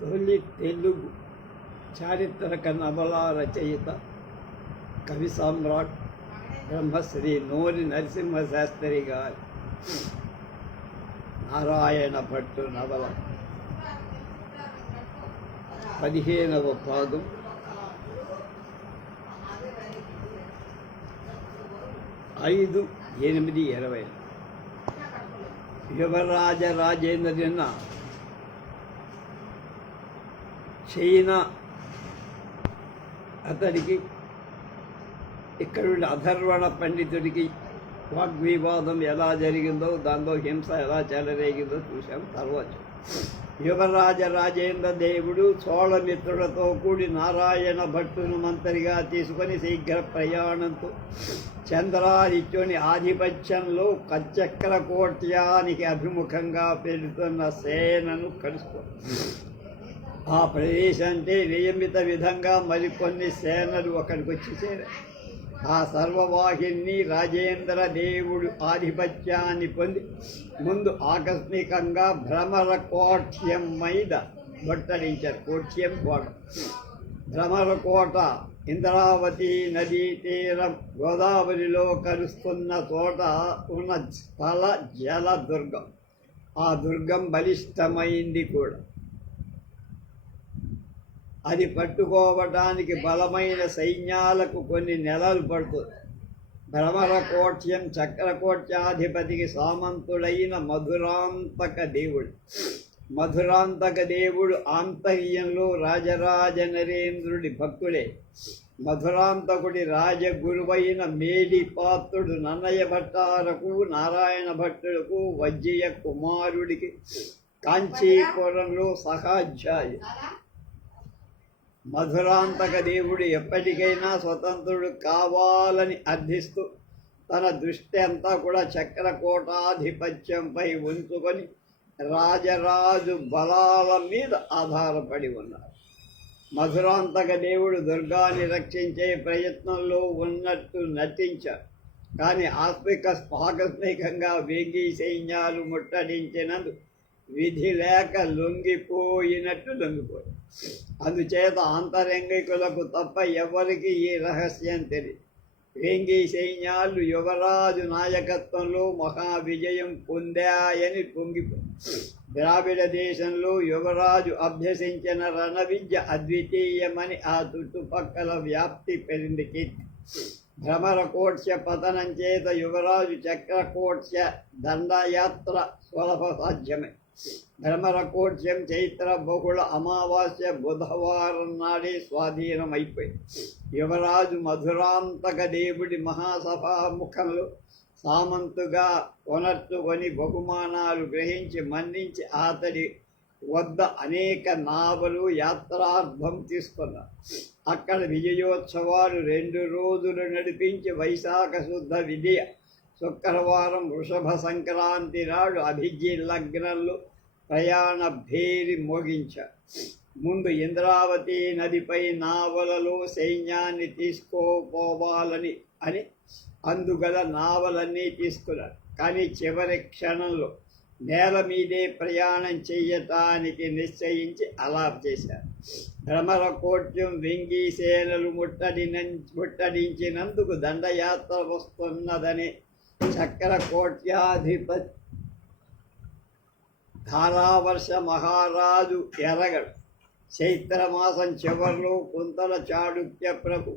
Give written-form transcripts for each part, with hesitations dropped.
తొలి తెలుగు చారిత్రక నవలా రచయిత కవి సామ్రాట్ బ్రహ్మశ్రీ నోరి నరసింహశాస్త్రి గారి నారాయణ భట్టు నవల 15వ భాగం. ఐదు 8/20. యువరాజ రాజేంద్రన చైనా అతడికి ఇక్కడి అధర్వణ పండితుడికి వాగ్వివాదం ఎలా జరిగిందో, దాంతో హింస ఎలా చెలరేగిందో చూసాం. తర్వాత యువరాజ రాజేంద్ర దేవుడు చోళమిత్రులతో కూడి నారాయణ భట్టును మంత్రిగా తీసుకొని శీఘ్ర ప్రయాణంతో చంద్రాదిత్యుని ఆధిపత్యంలో కచ్చక్రకోట్యానికి అభిముఖంగా పెరుగుతున్న సేనను కలుసుకో. ఆ ప్రదేశంటే నియమిత విధంగా మరికొన్ని సేనలు అక్కడికి వచ్చి చేరాయి. ఆ సర్వవాహిని రాజేంద్ర దేవుడు ఆధిపత్యాన్ని పొంది ముందు ఆకస్మికంగా భ్రమర కోట్యం మీద బొట్టడించారు. కోట్యం కోట, భ్రమర కోట ఇంద్రావతి నదీ తీరం గోదావరిలో కలుస్తున్న చోట ఉన్న స్థల జల దుర్గం. ఆ దుర్గం బలిష్టమైంది కూడా. అది పట్టుకోవటానికి బలమైన సైన్యాలకు కొన్ని నెలలు పడుతుంది. భ్రమర కోట్యం చక్రకోట్యాధిపతికి సామంతుడైన మధురాంతక దేవుడు. మధురాంతక దేవుడు ఆంతర్యంలో రాజరాజ నరేంద్రుడి భక్తుడే. మధురాంతకుడి రాజగురువైన మేడిపాత్రుడు నన్నయ్య భట్టారకు, నారాయణ భట్టులకు, వజ్జయ కుమారుడికి కాంచీపురంలో సహాధ్యాయు. మధురాంతక దేవుడు ఎప్పటికైనా స్వతంత్రుడు కావాలని అర్థిస్తూ తన దృష్టి అంతా కూడా చక్రకోటాధిపత్యంపై ఉంచుకొని రాజరాజు బలాల మీద ఆధారపడి ఉన్నారు. మధురాంతక దేవుడు దుర్గాన్ని రక్షించే ప్రయత్నంలో ఉన్నట్టు నటించారు. కానీ ఆకస్మికంగా వేగి సైన్యాలు ముట్టడించినందుకు విధి లేక లొంగిపోయినట్టు లొంగిపోయి. అందుచేత ఆంతరంగికులకు తప్ప ఎవరికి ఈ రహస్యం తెలియదు. వేంగి సైన్యాలు యువరాజు నాయకత్వంలో మహావిజయం పొందాయని పొంగిపోయి. ద్రావిడ దేశంలో యువరాజు అభ్యసించిన రణ విద్య అద్వితీయమని ఆ చుట్టుపక్కల వ్యాప్తి పెరిగింది కీర్తి. భ్రమరకోట్య పతనం చేత యువరాజు చక్రకోట్య దండయాత్ర సులభ సాధ్యమే. భ్రమరకోట్యం చైత్ర బహుళ అమావాస్య బుధవారం నాడే స్వాధీనమైపోయింది. యువరాజు మధురాంతక దేవుడి మహాసభాముఖంలో సామంతుగా కొనర్చుకొని బహుమానాలు గ్రహించి మన్నించి అతడి వద్ద అనేక నావలు యాత్రార్థం తీసుకున్నారు. అక్కడ విజయోత్సవాలు 2 రోజులు నడిపించి వైశాఖ శుద్ధ విధియ శుక్రవారం వృషభ సంక్రాంతి నాడు అభిజీ లగ్నంలో ప్రయాణ భేరి మోగించారు. ముందు ఇంద్రావతి నదిపై నావలలో సైన్యాన్ని తీసుకోపోవాలని అందుగల నావలన్నీ తీసుకున్నారు. కానీ చివరి క్షణంలో నేల మీదే ప్రయాణం చెయ్యటానికి నిశ్చయించి అలా చేశారు. భ్రమరకోట్యం వెంగి సేనలు ముట్టడించినందుకు దండయాత్ర వస్తున్నదని చక్రకోట్యాధిపతి ధారావర్ష మహారాజు ఎరగడు. చైత్రమాసం చివరిలో కుంతల చాళుక్య ప్రభు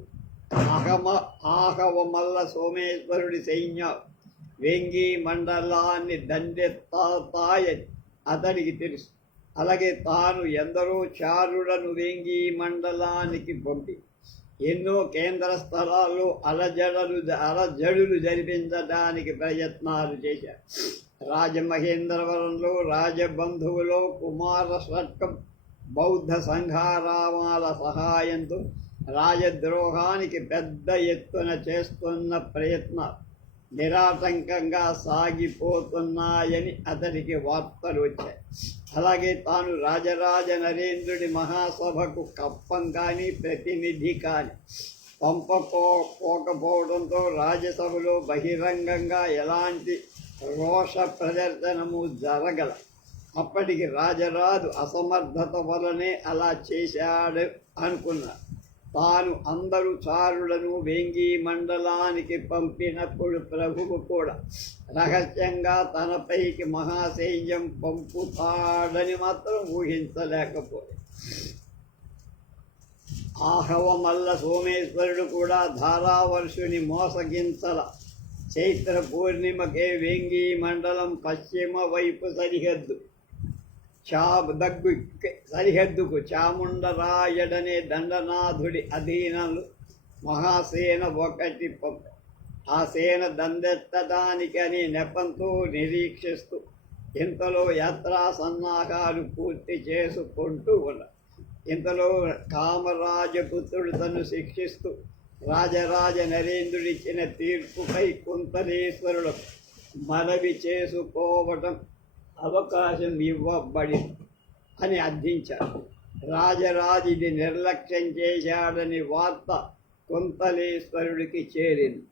ఆహవమల్ల సోమేశ్వరుడి సైన్యం వెంగి మండలాన్ని దండెత్తాయని అతనికి తెలుసు. అలాగే తాను ఎందరో చారులను వెంగి మండలానికి పంపి ఎన్నో కేంద్ర స్థలాల్లో అలజడులు జరిపించడానికి ప్రయత్నాలు చేశారు. రాజమహేంద్రవరంలో రాజబంధువులో కుమార షట్కం బౌద్ధ సంఘారామాల సహాయంతో రాజద్రోహానికి పెద్ద ఎత్తున చేస్తున్న ప్రయత్నాలు నిరాటంకంగా సాగిపోతున్నాయని అతడికి వార్తలు వచ్చాయి. అలాగే తాను రాజరాజ నరేంద్రుడి మహాసభకు కప్పం కానీ ప్రతినిధి కానీ పంపకపోవడంతో రాజ్యసభలో బహిరంగంగా ఎలాంటి రోష ప్రదర్శనము జరగల. అప్పటికి రాజరాజు అసమర్థత వలనే అలా చేశాడు అనుకున్నారు. తాను అందరు చారులను వేంగి మండలానికి పంపినప్పుడు ప్రభువు కూడా రహస్యంగా తనపైకి మహాసైన్యం పంపుతాడని మాత్రం ఊహించలేకపోయింది. ఆహవమల్ల సోమేశ్వరుడు కూడా ధారావర్షుని మోసగించల. చైత్ర పూర్ణిమకే వేంగి మండలం పశ్చిమ వైపు సరిహద్దుకు చాముండరాయడనే దండనాథుడి అధీనంలో మహాసేన ఒకటి పంప. ఆ సేన దండెత్తడానికి అని నెపంతో నిరీక్షిస్తూ ఇంతలో యాత్రా సన్నాహాలు పూర్తి చేసుకుంటూ ఉన్నారు. ఇంతలో కామరాజపుత్రుడు తను శిక్షిస్తూ రాజరాజ నరేంద్రుడిచ్చిన తీర్పుపై కుంతలేశ్వరుడు మనవి చేసుకోవటం అవకాశం ఇవ్వబడి అని అర్థించాడు. రాజరాజు ఇది నిర్లక్ష్యం చేశాడని వార్త కుంతలేశ్వరుడికి చేరింది.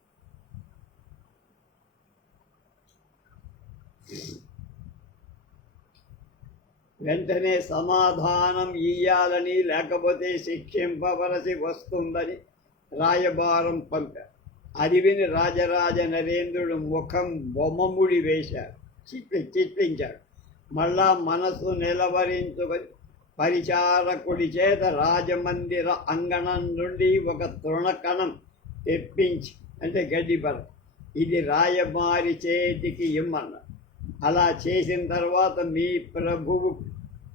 వెంటనే సమాధానం ఇయ్యాలని, లేకపోతే శిక్షింపవలసి వస్తుందని రాయబారం పంపారు. అది విని రాజరాజ నరేంద్రుడు ముఖం బొమ్మముడి వేశాడు, చిట్లించాడు. మళ్ళా మనసు నిలవరించుకొని పరిచారకుడి చేత రాజమందిర అంగణం నుండి ఒక తృణకణం తెప్పించి, అంటే గడ్డిపర, ఇది రాయబారి చేతికి ఇమ్మన్నారు. అలా చేసిన తర్వాత మీ ప్రభువు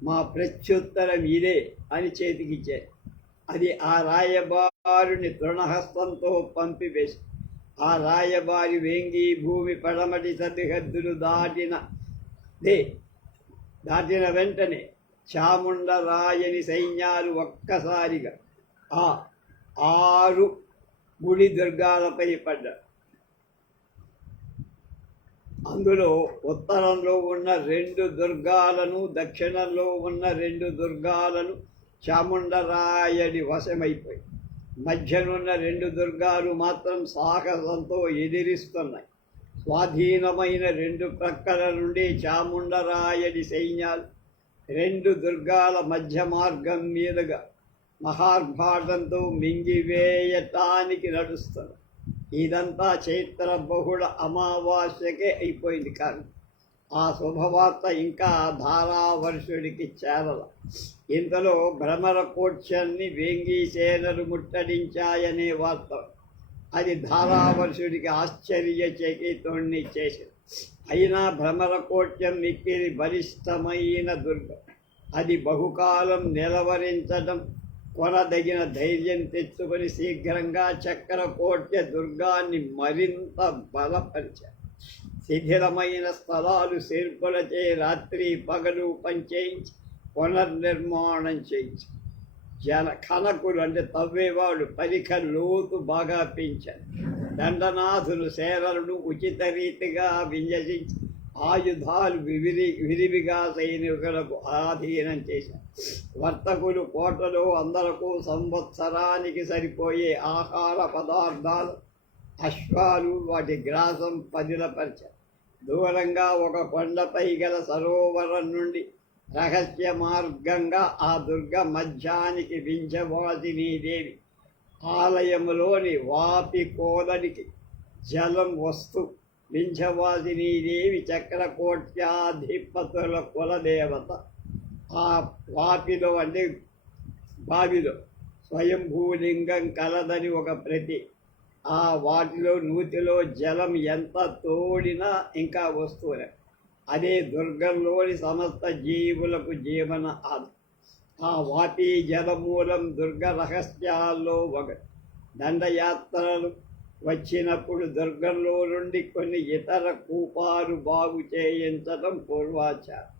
మా ప్రత్యుత్తరం ఇదే అని చేతికిచ్చారు. అది ఆ రాయబారుని తృణహస్తంతో పంపివేసి, ఆ రాయబారి వేంగి భూమి పడమటి సరిహద్దులు దాటిన వెంటనే చాముండరాయని సైన్యాలు ఒక్కసారిగా ఆ 6 గుడి దుర్గాలపై పడ్డారు. అందులో ఉత్తరంలో ఉన్న 2 దుర్గాలను, దక్షిణంలో ఉన్న 2 దుర్గాలను చాముండరాయడి వశమైపోయి, మధ్యనున్న 2 దుర్గాలు మాత్రం సాహసంతో ఎదిరిస్తున్నాయి. స్వాధీనమైన 2 ప్రక్కల నుండి చాముండరాయడి సైన్యాలు 2 దుర్గాల మధ్య మార్గం మీదుగా మహార్భాటంతో మింగివేయటానికి నడుస్తున్నారు. ఇదంతా చైత్ర బహుళ అమావాస్యకే అయిపోయింది. కానీ ఆ శుభవార్త ఇంకా ధారావర్షుడికి చేరల. ఇంతలో భ్రమరకోట్యాన్ని వేంగి సేనలు ముట్టడించాయనే వార్త అది ధారావర్షుడికి ఆశ్చర్యచకితుణ్ణి చేసింది. అయినా భ్రమరకోట్యం మిక్కిలి బలిష్టమైన దుర్గం. అది బహుకాలం నిలవరించడం కొనదగిన ధైర్యం తెచ్చుకొని శీఘ్రంగా చక్రకోట్య దుర్గాన్ని మరింత బలపరిచారు. శిథిలమైన స్థలాలు శిల్పులచే రాత్రి పగలు పనిచేయించి పునర్నిర్మాణం చేయించి ఖనకులు అంటే తవ్వేవాడు పరిఖ లోతు బాగా పెంచారు. దండనాథులు సేనలను ఉచిత రీతిగా విన్యసించి ఆయుధాలు విరివిగా సైనికులకు ఆధీనం చేశారు. వర్తకులు కోటలో అందరకు సంవత్సరానికి సరిపోయే ఆహార పదార్థాలు, అశ్వాలు, వాటి గ్రాసం పదిలపరిచారు. దూరంగా ఒక కొండపై గల సరోవరం నుండి రహస్య మార్గంగా ఆ దుర్గ మధ్యానికి వింధ్యవాసినీదేవి ఆలయములోని వాపి కోదనికి జలం వస్తూ వింధ్యవాసినీదేవి చక్రకోట్యాధిపతుల కులదేవత. ఆ వాపిలో అంటే బావిలో స్వయంభూలింగం కలదని ఒక ప్రతి. ఆ వాటిలో నూతిలో జలం ఎంత తోడినా ఇంకా వస్తువులే. అదే దుర్గంలోని సమస్త జీవులకు జీవన ఆధారం. ఆ వాపి జలమూలం దుర్గ రహస్యాల్లో ఒకటి. దండయాత్రలు వచ్చినప్పుడు దుర్గంలో నుండి కొన్ని ఇతర కూపాలు బాగు చేయించడం పూర్వాచారం.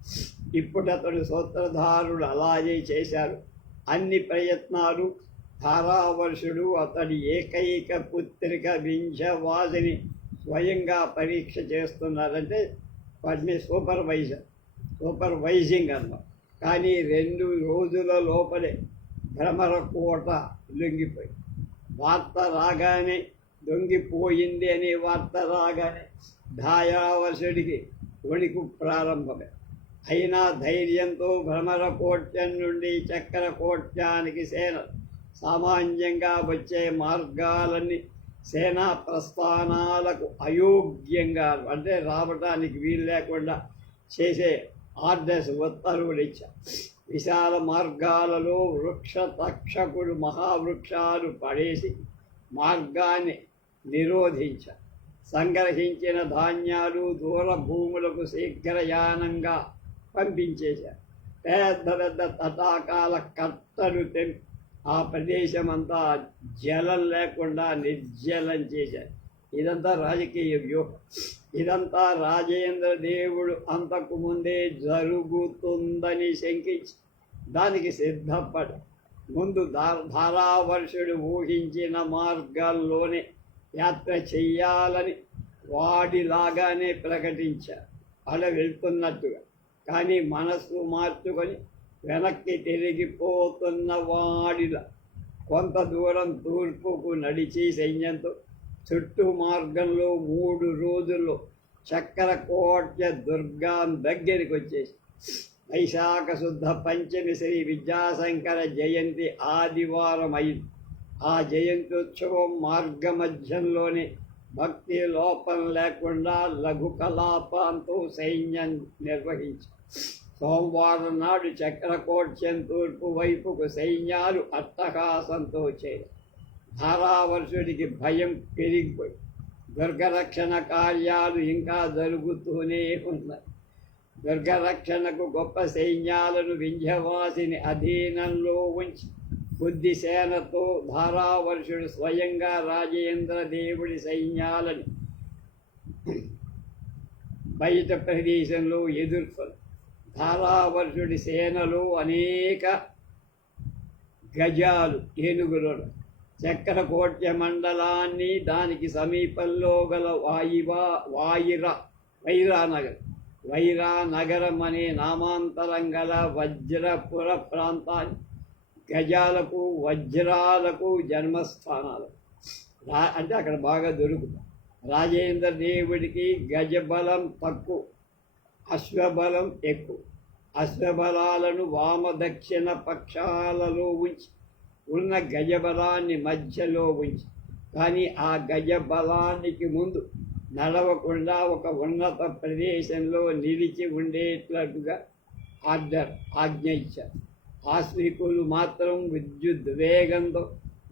ఇప్పుడు అతడు సూత్రధారుడు అలాగే చేశారు. అన్ని ప్రయత్నాలు ధారావర్షుడు అతడి ఏకైక పుత్రిక వింధ్యవాసిని స్వయంగా పరీక్ష చేస్తున్నారంటే వాటిని సూపర్వైజింగ్ అన్నాం. కానీ 2 రోజుల లోపలే భ్రమరకోట లొంగిపోయి వార్త రాగానే, దొంగిపోయింది అనే వార్త రాగానే ధారావర్షుడికి వణికు ప్రారంభమే. అయినా ధైర్యంతో భ్రమరకోట్యం నుండి చక్రకోట్యానికి సేన సామాన్యంగా వచ్చే మార్గాలన్నీ సేనా ప్రస్థానాలకు అయోగ్యంగా అంటే రావటానికి వీలు లేకుండా చేసే ఆర్డర్స్ ఉత్తర్వులు ఇచ్చారు. విశాల మార్గాలలో వృక్ష తక్షకుడు మహావృక్షాలు పడేసి మార్గాన్ని నిరోధించారు. సంగ్రహించిన ధాన్యాలు దూర భూములకు శీఘ్రయానంగా పంపించేశారు. పెద్ద పెద్ద తటాకాల కట్టలు తెంపి ఆ ప్రదేశమంతా జలం లేకుండా నిర్జలం చేశారు. ఇదంతా రాజకీయ వ్యూహం. ఇదంతా రాజేంద్ర దేవుడు అంతకు ముందే జరుగుతుందని శంకించి దానికి సిద్ధపడి ముందు ధారావర్షుడు ఊహించిన మార్గాల్లోనే యాత్ర చెయ్యాలని వాడిలాగానే ప్రకటించారు. అలా వెళ్తున్నట్టుగా. కానీ మనస్సు మార్చుకొని వెనక్కి తిరిగిపోతున్న వాడిలా కొంత దూరం తూర్పుకు నడిచి సైన్యంతో చుట్టూ మార్గంలో 3 రోజుల్లో చక్రకోట్య దుర్గం దగ్గరికి వచ్చేసి వైశాఖ శుద్ధ పంచమి శ్రీ విద్యాశంకర జయంతి ఆదివారం అయింది. ఆ జయంత్యుత్సవం మార్గమధ్యంలోనే భక్తి లోపం లేకుండా లఘు కలాపంతో సైన్యం నిర్వహించారు. సోమవారం నాడు చక్రకోట్యం తూర్పు వైపుకు సైన్యాలు అట్టహాసంతో చేరారు. ధారావర్షుడికి భయం పెరిగిపోయి దుర్గరక్షణ కార్యాలు ఇంకా జరుగుతూనే ఉన్నాయి. దుర్గరక్షణకు గొప్ప సైన్యాలను వింధ్యవాసిని అధీనంలో ఉంచి బుద్ధి సేనతో ధారావర్షుడు స్వయంగా రాజేంద్ర దేవుడి సైన్యాలను బయట ప్రదేశంలో ఎదుర్కొని ధారావర్షుడి సేనలో అనేక గజాలు ఏనుగులను చక్రకోట్య మండలాన్ని దానికి సమీపంలో గల వైరా నగరం అనే నామాంతరం గల వజ్రపుర ప్రాంతాన్ని గజాలకు వజ్రాలకు జన్మస్థానాలు అంటే అక్కడ బాగా దొరుకుతాయి. రాజేంద్ర దేవుడికి గజబలం తక్కువ, అశ్వబలం ఎక్కువ. అశ్వబలాలను వామ దక్షిణ పక్షాలలో ఉంచి ఉన్న గజబలాన్ని మధ్యలో ఉంచి కానీ ఆ గజబలానికి ముందు నడవకుండా ఒక ఉన్నత ప్రదేశంలో నిలిచి ఉండేట్లుగా ఆజ్ఞ ఇచ్చారు. ఆశ్వికులు మాత్రం విద్యుద్వేగంతో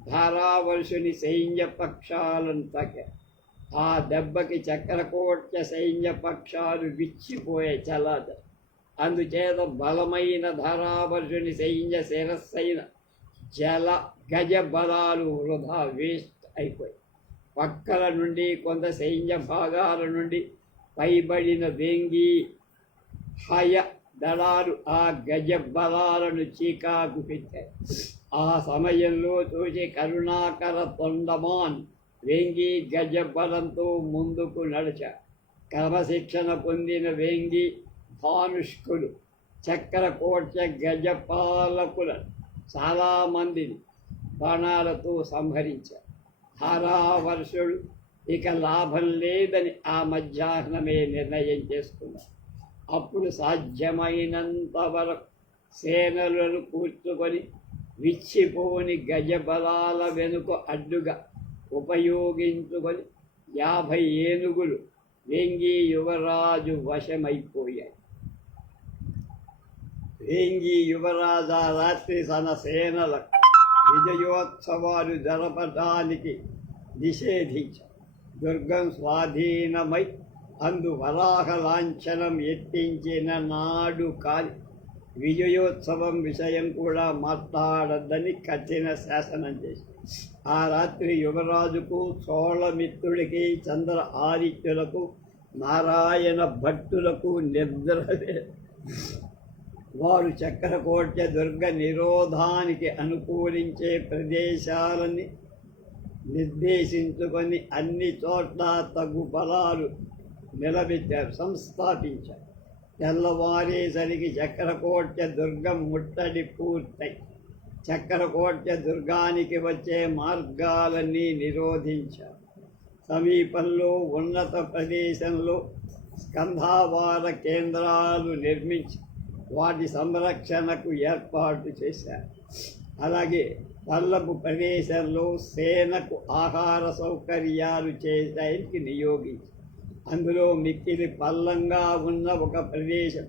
ధారావర్షుని సైన్య పక్షాలను తాకారు. ఆ దెబ్బకి చక్రకోట్య సైన్య పక్షాలు విచ్చిపోయే చలాట. అందుచేత బలమైన ధారావర్షుని సైన్య శిరస్సైన గజ బలాలు వృధా వేస్ట్ అయిపోయి పక్కల నుండి కొంత సైన్య భాగాల నుండి పైబడిన వేంగి హయ దళాలు ఆ గజ బలాలను చీకాకు పెట్టాయి. ఆ సమయంలో చూసి కరుణాకర తొండమాన్ వేంగి గజ బలంతో ముందుకు నడిచారు. క్రమశిక్షణ పొందిన వేంగి భానుష్కులు చక్రకోట్య గజపాలకులను చాలామందిని బాణాలతో సంహరించారు. ధారావర్షుడు ఇక లాభం లేదని ఆ మధ్యాహ్నమే నిర్ణయం చేసుకున్నారు. అప్పుడు సాధ్యమైనంత వరకు సేనలను కూర్చుకొని విచ్చిపోని గజబలాల వెనుక అడ్డుగా ఉపయోగించుకొని 50 ఏనుగులు వేంగి యువరాజు వశమైపోయాయి. వేంగి యువరాజ రాత్రి తన సేనల విజయోత్సవాలు జరపడానికి నిషేధించారు. దుర్గం స్వాధీనమై అందు వరాహ లాంఛనం ఎత్తించిన నాడు కాని విజయోత్సవం విషయం కూడా మాట్లాడద్దని కఠిన శాసనం చేసి ఆ రాత్రి యువరాజుకు, చోళమిత్రుడికి, చంద్ర ఆదిత్యులకు, నారాయణ భట్టులకు నిద్ర వారు చక్రకోట్య దుర్గ నిరోధానికి అనుకూలించే ప్రదేశాలని నిర్దేశించుకొని అన్ని చోట్ల తగు బలాలు నిలబెట్టారు, సంస్థాపించారు. తెల్లవారేసరికి చక్రకోట్య దుర్గం ముట్టడి పూర్తయి చక్రకోట్య దుర్గానికి వచ్చే మార్గాలన్నీ నిరోధించారు. సమీపంలో ఉన్నత ప్రదేశంలో స్కంధావార కేంద్రాలు నిర్మించి వాటి సంరక్షణకు ఏర్పాటు చేశారు. అలాగే పల్లపు ప్రదేశంలో సేనకు ఆహార సౌకర్యాలు చేయడానికి నియోగించి అందులో మిక్కిలి పల్లంగా ఉన్న ఒక ప్రదేశం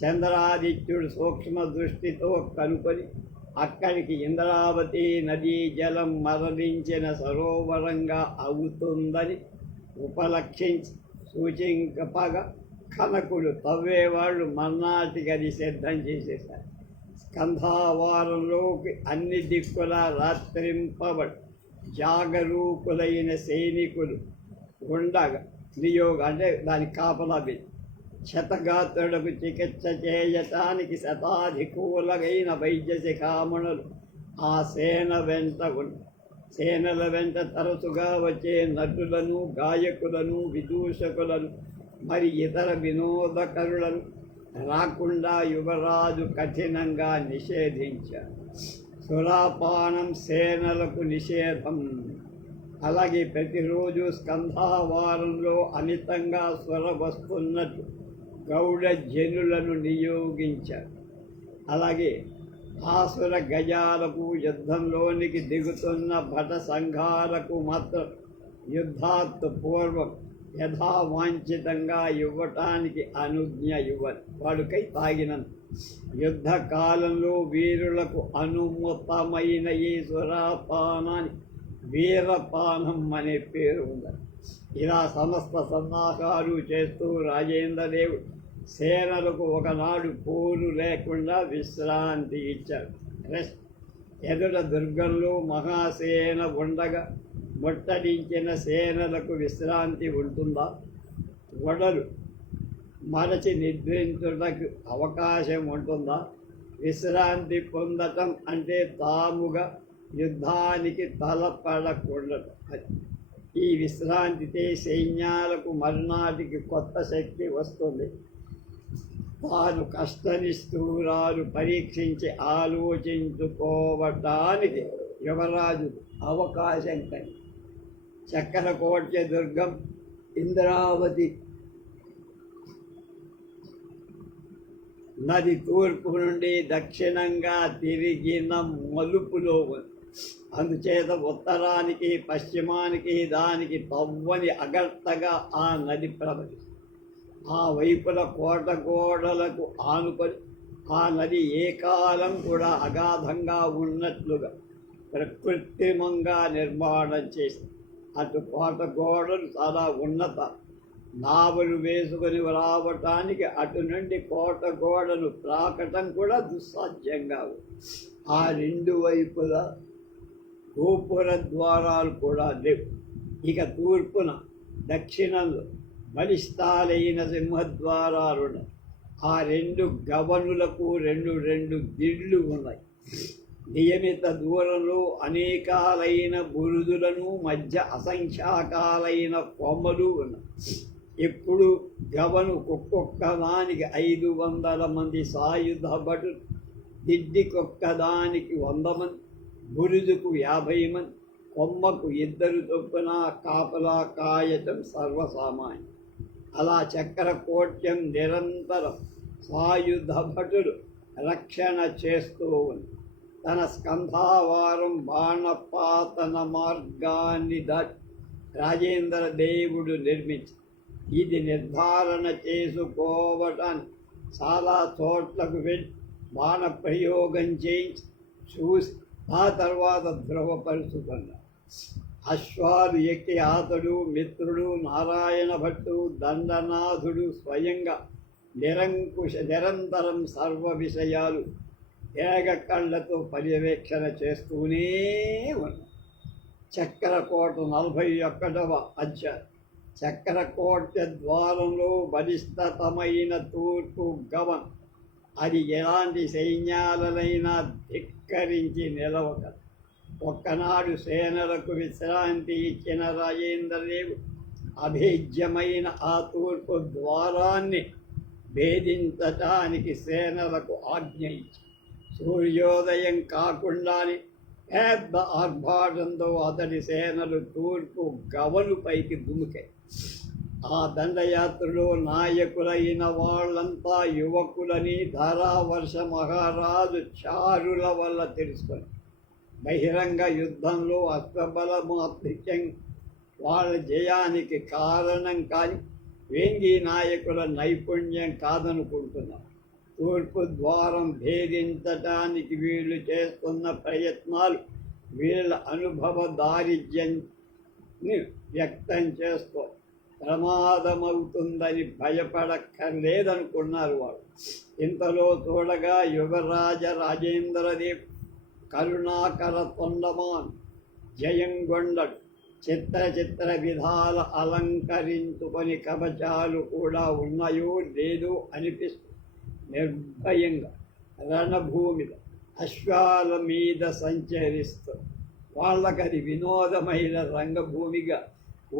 చంద్రాదిత్యుడు సూక్ష్మ దృష్టితో కనుకొని అక్కడికి ఇంద్రావతి నదీ జలం మరలించిన సరోవరంగా అవుతుందని ఉపలక్షించి సూచింపగా కనకుడు తవ్వేవాళ్ళు మర్నాటికి సిద్ధం చేసేశారు. స్కంధావారంలోకి అన్ని దిక్కుల రాత్రింపబడి జాగరూకులైన సైనికులు ఉండగా అంటే దానికి కాపలా పెట్టి క్షతగాత్రులకు చికిత్స చేయటానికి శతాధికూలగైన వైద్య శిఖామణులు ఆ సేనల వెంట తరచుగా వచ్చే నటులను, గాయకులను, విదూషకులను మరి ఇతర వినోదకరులను రాకుండా యువరాజు కఠినంగా నిషేధించారు. సురాపానం సేనలకు నిషేధం. అలాగే ప్రతిరోజు స్కంధావారంలో అమితంగా స్వర వస్తున్నట్టు గౌడ జనులను నియోగించారు. అలాగే ఆసుర గజాలకు యుద్ధంలోనికి దిగుతున్న భట సంఘాలకు మాత్రం యుద్ధాత్ పూర్వం యథావాంఛితంగా ఇవ్వటానికి అనుజ్ఞ ఇవ్వరు. వాడుకై తాగినంత యుద్ధ కాలంలో వీరులకు అనుమతమైన ఈ సురాపానానికి వీరపానం అనే పేరు ఉంది. ఇలా సమస్త సన్నాహాలు చేస్తూ రాజేంద్రదేవుడు సేనలకు ఒకనాడు పోరు లేకుండా విశ్రాంతి ఇచ్చాడు. ఎదుట దుర్గంలో మహాసేన ఉండగా ముట్టడించిన సేనలకు విశ్రాంతి ఉంటుందా? వడలు మరచి నిద్రించుటకు అవకాశం ఉంటుందా? విశ్రాంతి పొందటం అంటే తాముగా యుద్ధానికి తలపడకూడదు. ఈ విశ్రాంతితే సైన్యాలకు మరునాటికి కొత్త శక్తి వస్తుంది. తాను కష్టనిష్ఠూరాలు పరీక్షించి ఆలోచించుకోవటానికి యువరాజు అవకాశం కలిగి చక్రకోట్య దుర్గం ఇంద్రావతి నది తూర్పు నుండి దక్షిణంగా తిరిగిన మలుపులో ఉంది. అందుచేత ఉత్తరానికి పశ్చిమానికి దానికి తవ్వని అగర్తగా ఆ నది ప్రవహిస్తుంది. ఆ వైపుల కోట గోడలకు ఆనుకొని ఆ నది ఏ కాలం కూడా అగాధంగా ఉన్నట్లుగా ప్రకృత్రిమంగా నిర్మాణం చేసి అటు కోట గోడలు చాలా ఉన్నత నావలు వేసుకొని రావటానికి అటు నుండి కోట గోడను త్రాకటం కూడా దుస్సాధ్యంగా ఉంది. ఆ రెండు వైపుల గోపుర ద్వారాలు కూడా లేవు. ఇక తూర్పున దక్షిణంలో బలిష్టాలైన సింహద్వారాలు ఉన్నాయి. ఆ రెండు గవనులకు రెండు దిళ్ళు ఉన్నాయి. నియమిత దూరంలో అనేకాలైన బురుదులను మధ్య అసంఖ్యాకాలైన కొమ్మలు ఉన్నాయి. ఇప్పుడు గవను ఒక్కొక్కదానికి 500 మంది సాయుధ భటులు, దిడ్డికొక్కదానికి 100 మంది, బురుజుకు 50 మంది, కొమ్మకు 2 చొప్పున కాపలా కాయటం సర్వసామాన్యం. అలా చక్రకోట్యం నిరంతరం సాయుధ భటులు రక్షణ చేస్తూ ఉంది. తన స్కంధావారం బాణపాతన మార్గాన్ని దాటి రాజేంద్ర దేవుడు నిర్మించి ఇది నిర్ధారణ చేసుకోవటానికి చాలా చోట్లకు వెళ్ళి బాణ ప్రయోగం చేయించి చూసి ఆ తర్వాత ధృవపరుచుకున్నాడు. అశ్వాలు ఎక్కి అతడు, మిత్రుడు, నారాయణ భట్టు, దండనాథుడు స్వయంగా నిరంతరం సర్వ విషయాలు ఏగ కళ్ళతో పర్యవేక్షణ చేస్తూనే ఉన్నాడు. చక్రకోట 41వ అధ్యాయం. చక్రకోట ద్వారంలో బలిష్టతమైన తూర్పు గవన్. అది ఎలాంటి సైన్యాలనైనా ధిక్కరించి నిలవక ఒక్కనాడు సేనలకు విశ్రాంతి ఇచ్చిన రాజేంద్రదేవుడు అభేద్యమైన ఆ తూర్పు ద్వారాన్ని భేదించటానికి సేనలకు ఆజ్ఞ ఇచ్చి సూర్యోదయం కాకుండానే పెద్ద ఆర్భాటంతో అతడి సేనలు తూర్పు గవనుపైకి దుముకాయి. ఆ దండయాత్రలో నాయకులైన వాళ్ళంతా యువకులని ధారావర్ష మహారాజు చారుల వల్ల తెలుసుకొని బహిరంగ యుద్ధంలో అశ్వబలమాధిక్యం వాళ్ళ జయానికి కారణం కాని వేంగి నాయకుల నైపుణ్యం కాదనుకుంటున్నాం. తూర్పు ద్వారం భేదించటానికి వీళ్ళు చేస్తున్న ప్రయత్నాలు వీళ్ళ అనుభవ దారిద్ర్యాన్ని వ్యక్తం చేస్తూ ప్రమాదమవుతుందని భయపడక్కర్లేదనుకున్నారు వాళ్ళు. ఇంతలో చూడగా యువరాజ రాజేంద్రదేవ్ కరుణాకర తొండమాన్ జయంగొండడు చిత్ర విధాల అలంకరించుకొని కవచాలు కూడా ఉన్నాయో లేదో అనిపిస్తుంది. నిర్భయంగా రణభూమిలో అశ్వాల మీద సంచరిస్తూ వాళ్ళకది వినోదమైన రంగభూమిగా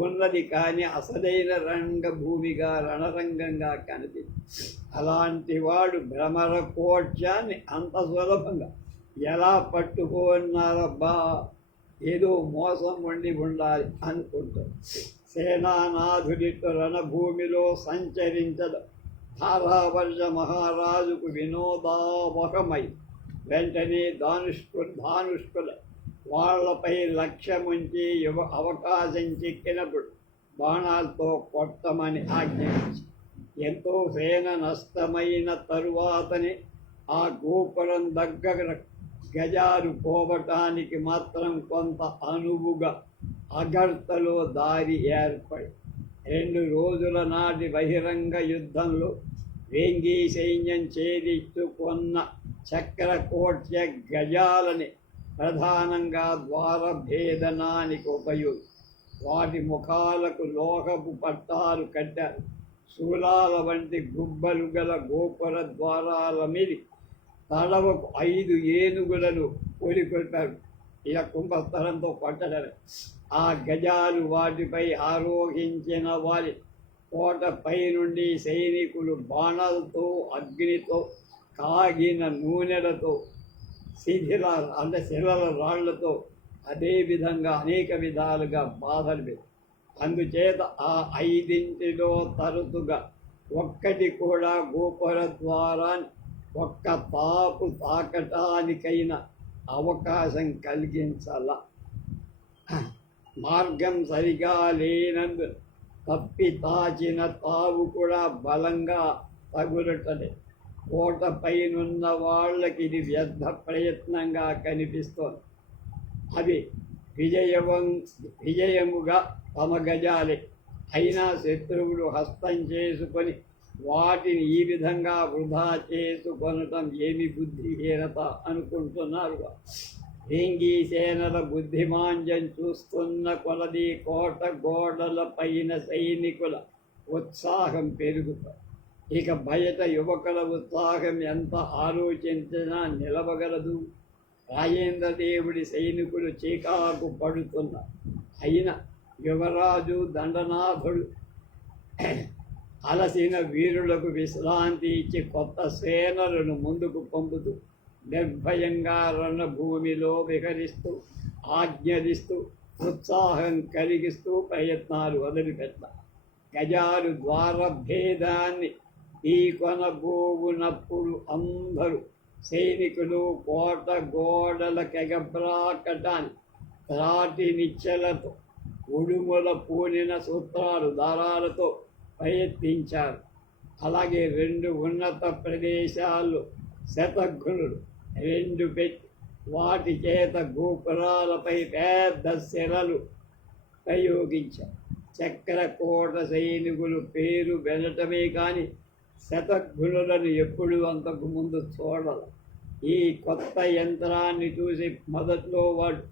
ఉన్నది, కానీ అసలైన రంగభూమిగా రణరంగంగా కనిపిస్తుంది. అలాంటి వాడు భ్రమర కోట్యాన్ని అంత సులభంగా ఎలా పట్టుకున్నారబ్బా, ఏదో మోసం ఉండాలి అనుకుంటారు. సేనానాథుడితో రణభూమిలో సంచరించడం ధారావర్ష మహారాజుకు వినోదావహమై వెంటనే ధానుష్కుల వాళ్లపై లక్ష్యముంచి అవకాశం చిక్కినప్పుడు బాణాలతో కొట్టమని ఆజ్ఞాపించి ఎంతో సేన నష్టమైన తరువాతనే ఆ గోపురం దగ్గర గజాలు పోవటానికి మాత్రం కొంత అనువుగా అగర్తలో దారి ఏర్పడి 2 రోజుల నాటి బహిరంగ యుద్ధంలో వేంగి సైన్యం ఛేదించుకున్న చక్రకోట్య గజాలని ప్రధానంగా ద్వారభేదనానికి ఉపయోగి వాటి ముఖాలకు లోహపు పట్టాలు కట్టారు. శూలాల వంటి గుబ్బలు గల గోపుర ద్వారాల మీద తడవకు 5 ఏనుగులను కొలికొల్పారు. ఇలా కుంభస్థలంతో కొట్టడమే. ఆ గజాలు వాటిపై ఆరోహించిన వారి కోటపై నుండి సైనికులు బాణాలతో, అగ్నితో, కాగిన నూనెలతో, శిలల రాళ్లతో అదేవిధంగా అనేక విధాలుగా బాధలు పెట్టారు. అందుచేత ఆ 5 తరచుగా ఒక్కటి కూడా గోపుర ద్వారాన్ని ఒక్క తాపు తాకటానికైనా అవకాశం కలిగించాల. మార్గం సరిగా లేనందు తప్పి తాచిన తావు కూడా బలంగా తగులటలే. కోటపైనున్న వాళ్ళకి ఇది వ్యర్థ ప్రయత్నంగా కనిపిస్తోంది. అది విజయముగా తమ గజాలే అయినా శత్రువులు హస్తం చేసుకొని వాటిని ఈ విధంగా వృధా చేసుకొనటం ఏమి బుద్ధిహీనత అనుకుంటున్నారు. వేంగి సేనల బుద్ధిమాంద్యం చూస్తున్న కొలది కోట గోడల పైన సైనికుల ఉత్సాహం పెరుగుతుంది. ఇక బయట యువకుల ఉత్సాహం ఎంత ఆలోచించినా నిలవగలదు. రాజేంద్రదేవుడి సైనికులు చీకాకు పడుతున్నారు. అయినా యువరాజు దండనాథుడు అలసిన వీరులకు విశ్రాంతి ఇచ్చి కొత్త సేనలను ముందుకు పంపుతూ నిర్భయంగా రణభూమిలో విహరిస్తూ ఆజ్ఞలిస్తూ ఉత్సాహం కలిగిస్తూ ప్రయత్నాలు వదిలిపెట్టారు. గజాలు ద్వారభేదాన్ని ఈ కొనబోవునప్పుడు అందరూ సైనికులు కోట గోడల కెగబ్రాకటాన్ని త్రాటి నిచ్చెలతో, ఉడుముల పూనిన సూత్రాలు దారాలతో ప్రయత్నించారు. అలాగే 2 ఉన్నత ప్రదేశాల్లో శతఘ్నులు 2 పెట్టి వాటి చేత గోపురాలపై పెద్ద శిలలు ప్రయోగించారు. చక్రకోట సైనికులు పేరు వెళ్ళటమే కానీ శతఘ్నులను ఎప్పుడు అంతకు ముందు చూడరు. ఈ కొత్త యంత్రాన్ని చూసి మొదట్లో వాడు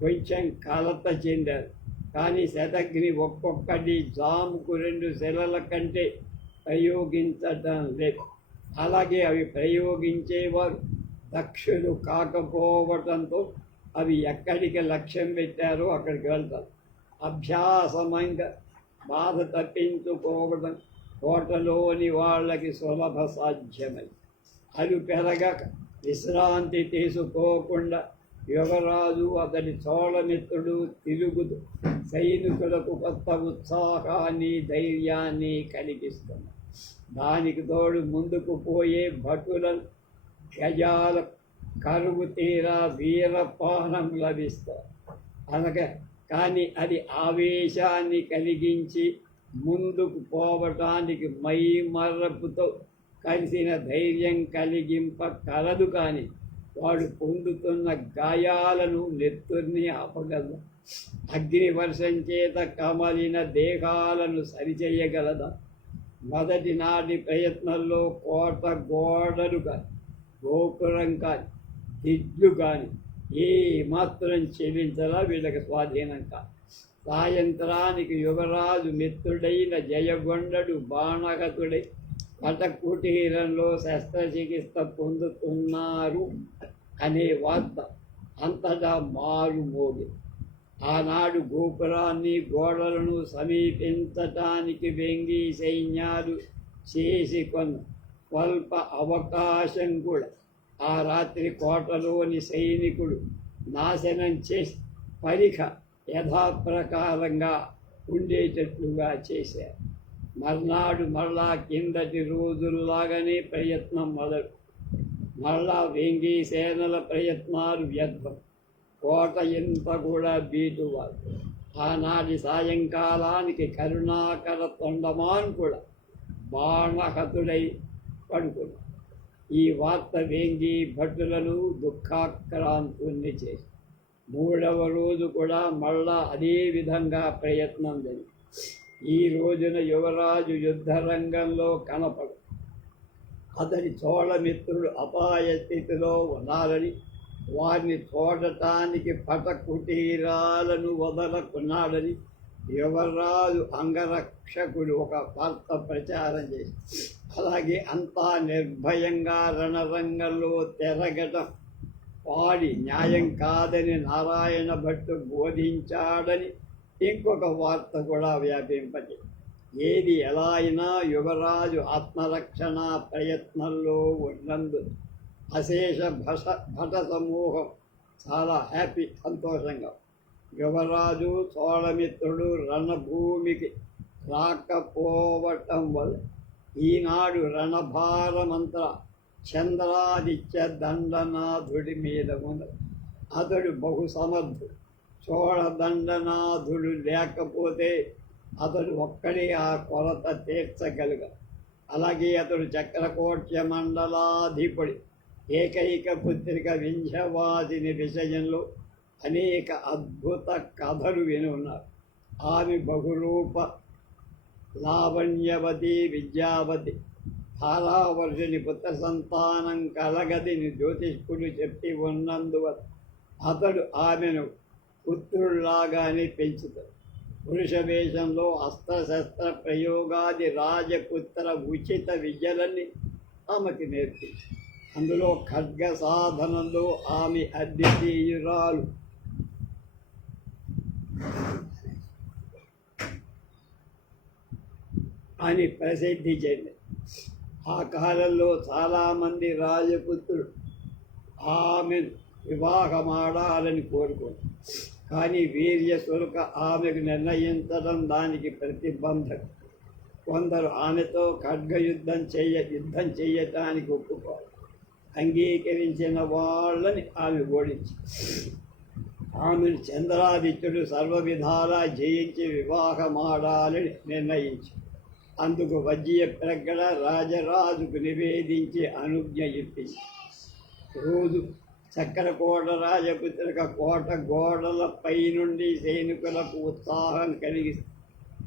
కొంచెం కలత చెందారు. కానీ శతఘ్ని ఒక్కొక్కటి జాముకు 2 శిలల కంటే ప్రయోగించటం లేదు. అలాగే అవి ప్రయోగించేవారు దక్షులు కాకపోవటంతో అవి ఎక్కడికి లక్ష్యం పెట్టారో అక్కడికి వెళ్తారు. అభ్యాసమంగా బాధ తప్పించుకోవడం కోటలోని వాళ్ళకి సులభ సాధ్యమై, అది పెరగక విశ్రాంతి తీసుకోకుండా యువరాజు అతడి చోళమిత్రుడు తిరుగుతూ సైనికులకు కొత్త ఉత్సాహాన్ని ధైర్యాన్ని కలిగిస్తున్నారు. దానికి తోడు ముందుకు పోయే భటులను గజాల కరువు తీరా వీరపానం లభిస్తారు. అనగా కానీ అది ఆవేశాన్ని కలిగించి ముందుకు పోవటానికి మైమరపుతో కలిసిన ధైర్యం కలిగింప కలదు. కానీ వాడు పొందుతున్న గాయాలను నెత్తుర్ని ఆపగలదా? అగ్నివర్షం చేత కమలిన దేహాలను సరిచేయగలదా? మొదటి నాటి ప్రయత్నంలో కోట గోడలు కానీ గోపురం కానీ దిడ్లు కానీ ఏ మాత్రం చెల్లించలా వీళ్ళకి స్వాధీనం కాదు. సాయంత్రానికి యువరాజు మిత్రుడైన జయగొండడు బాణగతుడై కుటీరంలో శస్త్రచికిత్స పొందుతున్నారు అనే వార్త అంతటా మారుమోగింది. ఆనాడు గోపురాన్ని గోడలను సమీపించటానికి వెంగి సైన్యాలు చేసి కొన్న స్వల్ప అవకాశం కూడా ఆ రాత్రి కోటలోని సైనికుడు నాశనం చేసి పరిఖ యథాప్రకారంగా ఉండేటట్లుగా చేశారు. మర్నాడు మళ్ళా కిందటి రోజుల్లాగానే ప్రయత్నం మొదలు. మళ్ళా వెంగి సేనల ప్రయత్నాలు వ్యర్థం. కోట ఎంత కూడా బీటువారు. ఆనాటి సాయంకాలానికి కరుణాకర తొండమాన్ కూడా బాణహతుడై పడుకున్నాడు. ఈ వార్త వేంగి భటులను దుఃఖాక్రాంతుల్ని చేసి మూడవ రోజు కూడా మళ్ళా అదే విధంగా ప్రయత్నం జరిగింది. ఈ రోజున యువరాజు యుద్ధరంగంలో కనపడు. అతడి చోళమిత్రుడు అపాయ స్థితిలో ఉన్నారని వారిని చూడటానికి కుటీరాలను వదలకున్నాడని యువరాజు అంగరక్షకుడు ఒక వార్త ప్రచారం చేసి అలాగే అంతా నిర్భయంగా రణరంగంలో తెరగటం పాడి న్యాయం కాదని నారాయణ భట్టు బోధించాడని ఇంకొక వార్త కూడా వ్యాపింపది. ఏది ఎలా అయినా యువరాజు ఆత్మరక్షణ ప్రయత్నంలో ఉన్నందు అశేష భట సమూహం చాలా హ్యాపీ, సంతోషంగా. యువరాజు చోళమిత్రుడు రణభూమికి రాకపోవటం వల్ల ఈనాడు రణభారమంతా చంద్రాదిత్య దండనాథుడి మీద ఉన్నది. అతడు బహు సమర్థుడు. చోళ దండనాథుడు లేకపోతే అతడు ఒక్కడే ఆ కొరత తీర్చగలుగ. అలాగే అతడు చక్రకోట్య మండలాధిపడి. ఏకైక పుత్రిక వింధ్యవాసిని విషయంలో అనేక అద్భుత కథలు విని ఉన్నారు. ఆమె బహురూప లావణ్యవతి విద్యావతి. ధారావర్షుని పుత్ర సంతానం కలగదిని జ్యోతిష్కుడు చెప్పి ఉన్నందువల్ల అతడు ఆమెను పుత్రుల్లాగానే పెంచుతాడు. పురుష వేషంలో అస్త్రశస్త్ర ప్రయోగాది రాజపుత్ర ఉచిత విద్యలన్నీ ఆమెకి నేర్పింది. అందులో ఖడ్గ సాధనంలో ఆమె అద్వితీయురాలు. అని ప్రసిద్ధి చెంది ఆ కాలంలో చాలామంది రాజపుత్రులు ఆమెను వివాహమాడాలని కోరుకోరు. కానీ వీర్య శుల్క ఆమెకు నిర్ణయించడం దానికి ప్రతిబంధకం. కొందరు ఆమెతో ఖడ్గయుద్ధం చేయటానికి ఒప్పుకోరు. అంగీకరించిన వాళ్ళని ఆమె ఓడించి ఆమెను చంద్రాదిత్యుడు సర్వ విధాలా జయించి వివాహమాడాలని నిర్ణయించి అందుకు వజ్జీయ ప్రగడ రాజరాజుకు నివేదించి అనుజ్ఞ ఇప్పింది. రోజు చక్రకోట రాజపుత్రిక కోట గోడలపై నుండి సైనికులకు ఉత్సాహం కలిగిస్తూ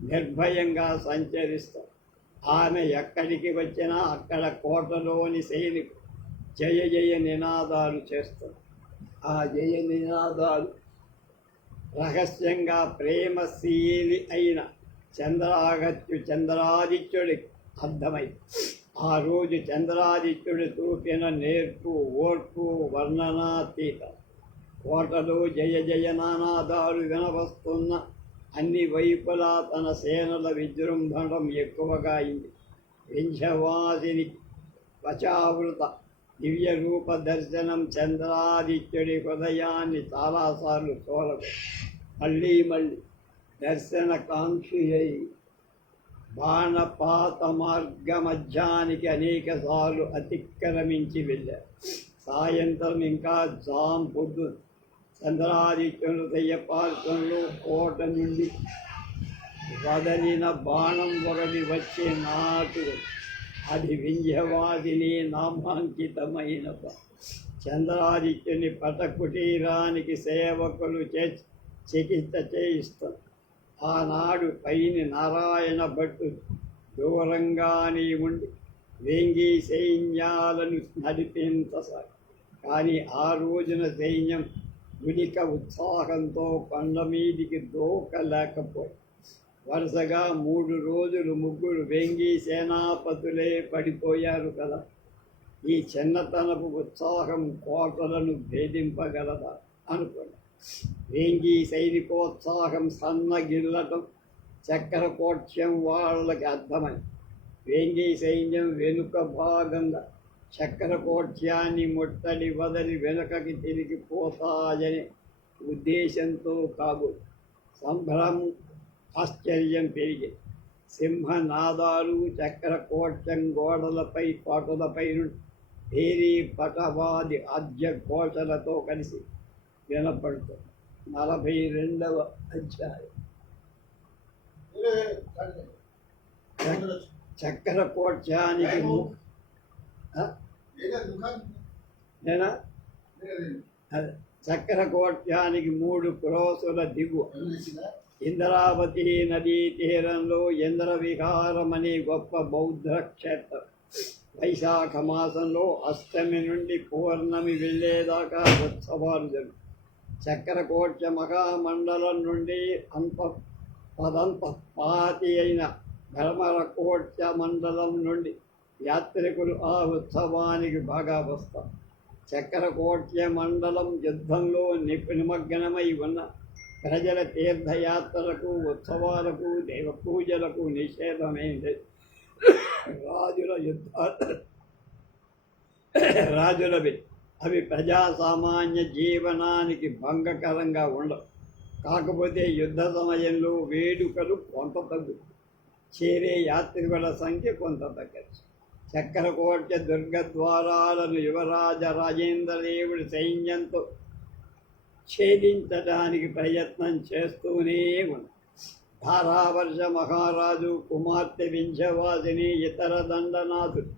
నిర్భయంగా సంచరిస్తారు. ఆమె ఎక్కడికి వచ్చినా అక్కడ కోటలోని సైనికులు జయ జయ నినాదాలు చేస్తారు. ఆ జయ నినాదాలు రహస్యంగా ప్రేమశీలి అయిన చంద్రాదిత్యుడికి అర్థమై ఆ రోజు చంద్రాదిత్యుడు చూపిన నేర్పు ఓర్పు వర్ణనాతీతం. కోటలో జయ జయ నానాదాలు వినవస్తున్న అన్ని వైపులా తన సేనల విజృంభణం ఎక్కువగా అయింది. వింధ్యవాసిని వచావృత దివ్య రూప దర్శనం చంద్రాదిత్యుడి హృదయాన్ని చాలాసార్లు చూడదు. మళ్ళీ మళ్ళీ దర్శన కాంక్షి అయి బాణపాత మార్గ మధ్యానికి అనేక సార్లు అతిక్రమించి వెళ్ళారు. సాయంత్రం ఇంకా జాం పొద్దు చంద్రాదిత్యుడు దయ్యపార్శ్వంలో కోట నుండి వదలిన బాణం ఒకటి వచ్చే నాటు అది వింధ్యవాదిని నామాంకితమైన చంద్రాదిత్యుని పటకుటీరానికి సేవకులు చికిత్స చేయిస్తారు. ఆనాడు పైని నారాయణ భట్టు దూరంగానే ఉండి వేంగి సైన్యాలను నడిపించసారు. కానీ ఆ రోజున సైన్యం ఉనిక ఉత్సాహంతో కొండ మీదికి దూకలేకపోయి వరుసగా 3 రోజులు 3 వేంగి సేనాపతులే పడిపోయారు కదా. ఈ చిన్నతనపు ఉత్సాహం కోటలను భేదింపగలదా అనుకున్నా. వేంగి సైనికోత్సాహం సన్నగిల్లటం చక్రకోట్యం వాళ్ళకి అర్థమైంది. వేంగి సైన్యం వెనుక భాగంగా చక్రకోట్యాన్ని ముట్టడి వదలి వెనుకకి తిరిగిపోతాయనే ఉద్దేశంతో కాబోలు సంభ్రమం ఆశ్చర్యం పెరిగింది. సింహనాదాలు చక్రకోట్యం గోడలపై కోటలపై నుండి భేరీ పటవాది ఆద్య ఘోషలతో కలిసి వినపడుతుంది. 42వ అధ్యాయం. చక్రకోట్యానికి చక్రకోట్యానికి 3 క్రోసుల దిగువ ఇంద్రావతి నదీ తీరంలో ఇంద్ర విహారం అనే గొప్ప బౌద్ధ క్షేత్రం. వైశాఖ మాసంలో అష్టమి నుండి పౌర్ణమి వెళ్ళేదాకా ఉత్సవాలు జరుగుతాయి. చక్రకోట్య మహామండలం నుండి పాతి అయిన భ్రమరకోట్య మండలం నుండి యాత్రికులు ఆ ఉత్సవానికి బాగా వస్తారు. చక్రకోట్య మండలం యుద్ధంలో నిమగ్నమై ఉన్న ప్రజల తీర్థయాత్రలకు ఉత్సవాలకు దేవ పూజలకు నిషేధమైంది. రాజులవి అవి ప్రజాసామాన్య జీవనానికి భంగకరంగా ఉండవు. కాకపోతే యుద్ధ సమయంలో వేడుకలు కొంత తగ్గుతాయి. చేరే యాత్రికుల సంఖ్య కొంత తగ్గచ్చు. చక్రకోట్య దుర్గద్వారాలను యువరాజ రాజేంద్రదేవుడి సైన్యంతో ఛేదించడానికి ప్రయత్నం చేస్తూనే ఉంది. ధారావర్ష మహారాజు కుమార్తె వింధ్యవాసిని ఇతర దండనాథులు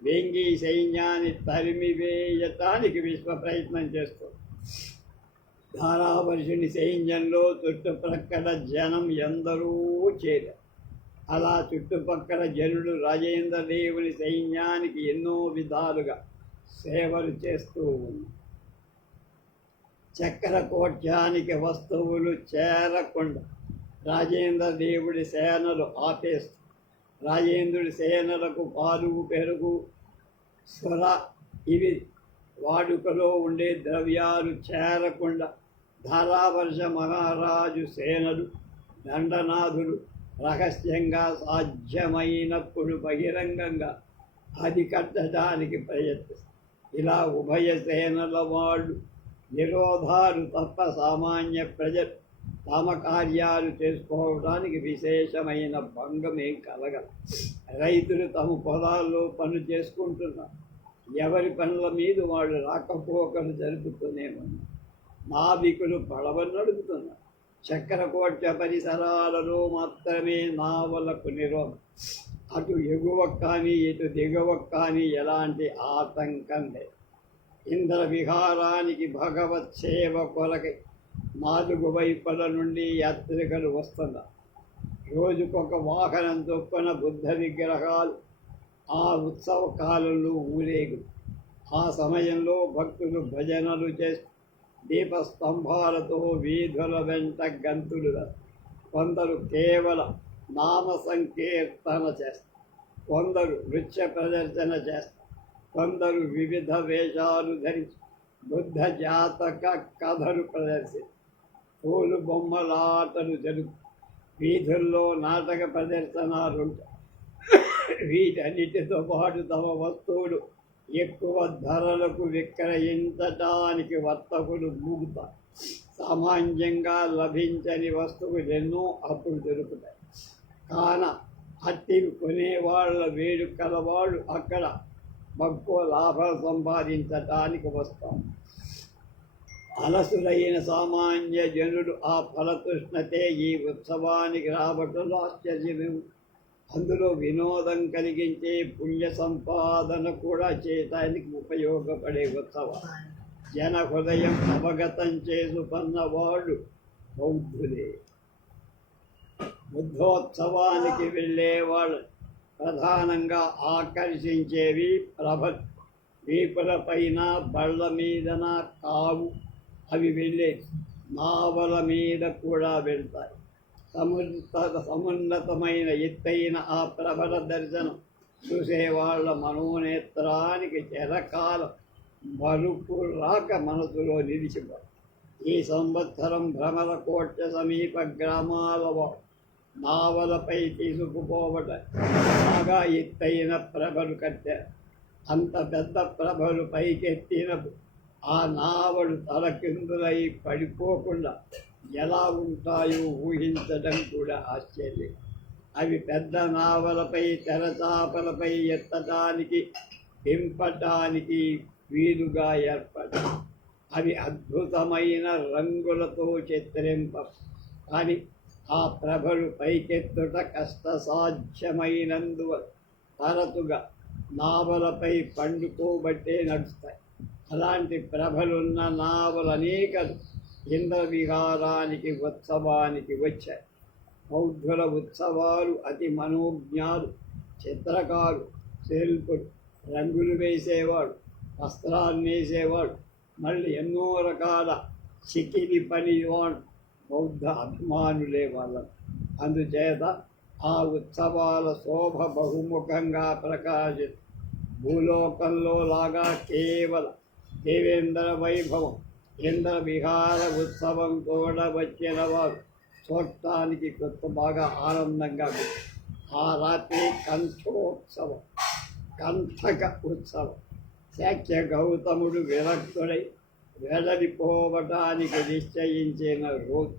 వేంగి సైన్యాన్ని తరిమివేయటానికి విశ్వ ప్రయత్నం చేస్తారు. ధారావర్షుని సైన్యంలో చుట్టుప్రక్కల జనం ఎందరూ చేరారు. అలా చుట్టుపక్కల జనులు రాజేంద్రదేవుని సైన్యానికి ఎన్నో విధాలుగా సేవలు చేస్తూ ఉన్నారు. చక్రకోట్యానికి వస్తువులు చేరకుండా రాజేంద్రదేవుడి సేనలు ఆపేస్తూ రాజేంద్రుడి సేనలకు పాలు పెరుగు సుర ఇవి వాడుకలో ఉండే ద్రవ్యాలు చేరకుండా ధారావర్ష మహారాజు సేనలు దండనాథులు రహస్యంగా సాధ్యమైనప్పుడు బహిరంగంగా అది కట్టడానికి ప్రయత్నిస్తారు. ఇలా ఉభయ సేనల వాళ్ళు నిరోధాలు తప్ప సామాన్య ప్రజలు తమ కార్యాలు చేసుకోవడానికి విశేషమైన భంగమేం కలగదు. రైతులు తమ పొలాల్లో పనులు చేసుకుంటున్నారు. ఎవరి పనుల మీద వాళ్ళు రాకపోకలు జరుపుతూనే ఉన్నారు. నావికులు పడవలు నడుపుతున్నారు. చక్రకోట్య పరిసరాలలో మాత్రమే నావలకు నిరోధం. అటు ఎగువ కానీ ఇటు దిగువ కానీ ఎలాంటి ఆటంకం లేదు. ఇంద్ర విహారానికి భగవత్ సేవ కొరకై 4 వైపుల నుండి యాత్రికులు వస్తున్నారు. రోజుకొక వాహనం చొప్పున బుద్ధ విగ్రహాలు ఆ ఉత్సవ కాలంలో ఊరేగు. ఆ సమయంలో భక్తులు భజనలు చేస్తూ దీపస్తంభాలతో వీధుల వెంట గంతులు. కొందరు కేవల నామ సంకీర్తన చేస్తారు, కొందరు నృత్య ప్రదర్శన చేస్తారు, కొందరు వివిధ వేషాలు ధరించి బుద్ధ జాతక కథలు ప్రదర్శిస్తారు. పూలు బొమ్మలాటలు జరుగు. వీధుల్లో నాటక ప్రదర్శనలుంటాయి. వీటన్నిటితో పాటు తమ వస్తువులు ఎక్కువ ధరలకు విక్రయించటానికి వర్తకులు మూగుతారు. సామాన్యంగా లభించని వస్తువులు ఎన్నో అప్పుడు దొరుకుతాయి. కాన అట్టివి కొనేవాళ్ళ వేడు కలవాళ్ళు అక్కడ ఎక్కువ లాభాలు సంపాదించటానికి వస్తారు. అలసులైన సామాన్య జనులు ఆ ఫలతృష్ణతే ఈ ఉత్సవానికి రావటంలో ఆశ్చర్యమేమి. అందులో వినోదం కలిగించే పుణ్య సంపాదన కూడా చేయటానికి ఉపయోగపడే ఉత్సవం. జన హృదయం అవగతం చేసుకున్నవాళ్ళు బౌద్ధులే. బుద్ధోత్సవానికి వెళ్ళేవాళ్ళు ప్రధానంగా ఆకర్షించేవి ప్రభలు. వీపుల పైన బళ్ళ మీదన కావు, అవి వెళ్ళే నావల మీద కూడా వెళ్తాయి. సమున్నతమైన ఎత్తైన ఆ ప్రభల దర్శనం చూసేవాళ్ళ మనోనేత్రానికి చిరకాలం మరుపు రాక మనసులో నిలిచిపోయి. ఈ సంవత్సరం భ్రమర కోట్ల సమీప గ్రామాల నావలపై తీసుకుపోవట బాగా ఎత్తైన ప్రభలు కట్టారు. అంత పెద్ద ప్రభలు పైకెత్తినప్పుడు ఆ నావలు తలకిందులై పడిపోకుండా ఎలా ఉంటాయో ఊహించడం కూడా ఆశ్చర్యం. అవి పెద్ద నావలపై తెరచాపలపై ఎత్తటానికి దింపటానికి వీలుగా ఏర్పడ్డాయి. అవి అద్భుతమైన రంగులతో చిత్రింప, కానీ ఆ ప్రభలు పైకెత్తుట కష్టసాధ్యమైనందువల్ల తరచుగా నావలపై పండుకోబట్టే నడుస్తాయి. అలాంటి ప్రభలున్న నావలు అనేకలు ఇంద్రవిహారానికి ఉత్సవానికి వచ్చాయి. బౌద్ధుల ఉత్సవాలు అతి మనోజ్ఞాలు. చిత్రకారు, శిల్పుడు, రంగులు వేసేవాడు, వస్త్రాలు వేసేవాడు, మళ్ళీ ఎన్నో రకాల చికిలి పనివాడు బౌద్ధ అభిమానులే వాళ్ళం. అందుచేత ఆ ఉత్సవాల శోభ బహుముఖంగా ప్రకాశిస్తుంది. భూలోకంలో లాగా కేవలం దేవేంద్ర వైభవం, ఇంద్ర విహార ఉత్సవం కూడా వచ్చిన వారు చూడటానికి కొత్త బాగా ఆనందంగా ఉంది. ఆ రాత్రి కంఠోత్సవం, కంఠక ఉత్సవం. శాక్య గౌతముడు విరక్తుడై వెడలిపోవటానికి నిశ్చయించిన రోజు.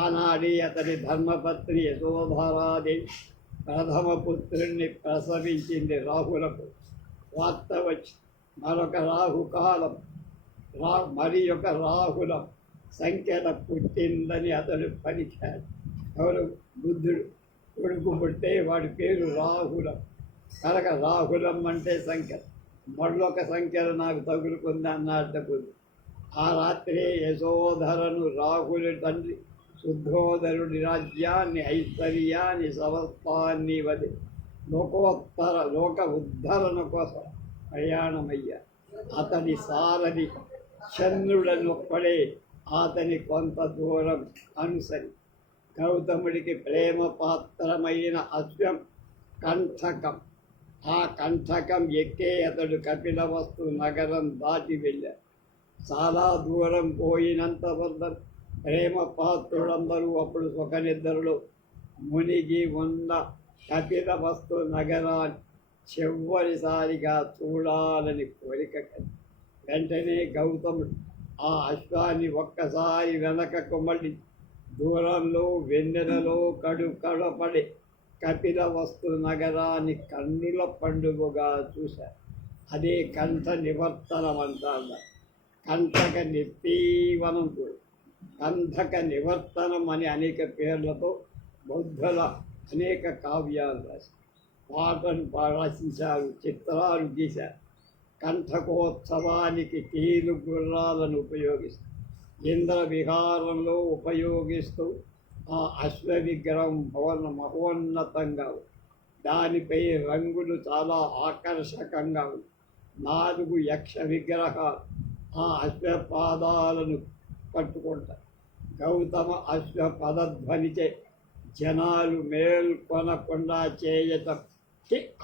ఆనాడి అతని ధర్మపత్ని యశోధరాదేవి ప్రథమ పుత్రుణ్ణి ప్రసవించింది. రాహులకు వార్త వచ్చి మరొక రాహుకాలం మరి ఒక రాహులం సంఖ్యల పుట్టిందని అతడు పలికాడు. ఎవరు? బుద్ధుడు. కొడుకు పుట్టే వాడి పేరు రాహులం. కనుక రాహులం అంటే సంఖ్య. మరొక సంఖ్యలు నాకు తగులుకుంది అన్నట్టు. ఆ రాత్రి యశోధరను రాహులు తండ్రి శుద్ధోదరుడి రాజ్యాన్ని, ఐశ్వర్యాన్ని, సమస్తాన్ని వది లోక ఉద్ధరణ కోసం ప్రయాణమయ్యారు. అతని సారథి చంద్రుడనొక్కడే అతని కొంత దూరం అనుసరి. గౌతముడికి ప్రేమ పాత్రమైన అశ్వం కంఠకం. ఆ కంఠకం ఎక్కే అతడు కపిలవస్తు నగరం దాటి వెళ్ళారు. చాలా దూరం పోయినంత వద్ద ప్రేమ పాత్రులందరూ అప్పుడు సుఖనిద్రలో మునిగి ఉన్న కపిలవస్తు నగరాన్ని చివరిసారిగా చూడాలని కోరిక కలిగి వెంటనే గౌతముడు ఆ అశ్వాన్ని ఒక్కసారి వెనకకు మళ్ళీ దూరంలో వెన్నెలలో కడపడే కపిలవస్తు నగరాన్ని కన్నుల పండుగగా చూశారు. అదే కంఠ నివర్తనం అంటారు. కంఠక నిర్తీవనం కూడా. కంఠక నివర్తనం అని అనేక పేర్లతో బౌద్ధుల అనేక కావ్యాలు రాశారు, పాటలు రచించారు, చిత్రాలు గీశారు. కంఠకోత్సవానికి కీలు గుర్రాలను ఉపయోగిస్తారు. ఇంద్ర విహారంలో ఉపయోగిస్తూ ఆ అశ్వ విగ్రహం మహోన్నతంగా ఉంది. దానిపై రంగులు చాలా ఆకర్షకంగా ఉంది. 4 యక్ష విగ్రహాలు ఆ అశ్వపాదాలను పట్టుకుంటారు. గౌతమ అశ్వ పదధ్వనిచే జనాలు మేల్కొనకుండా చేయటం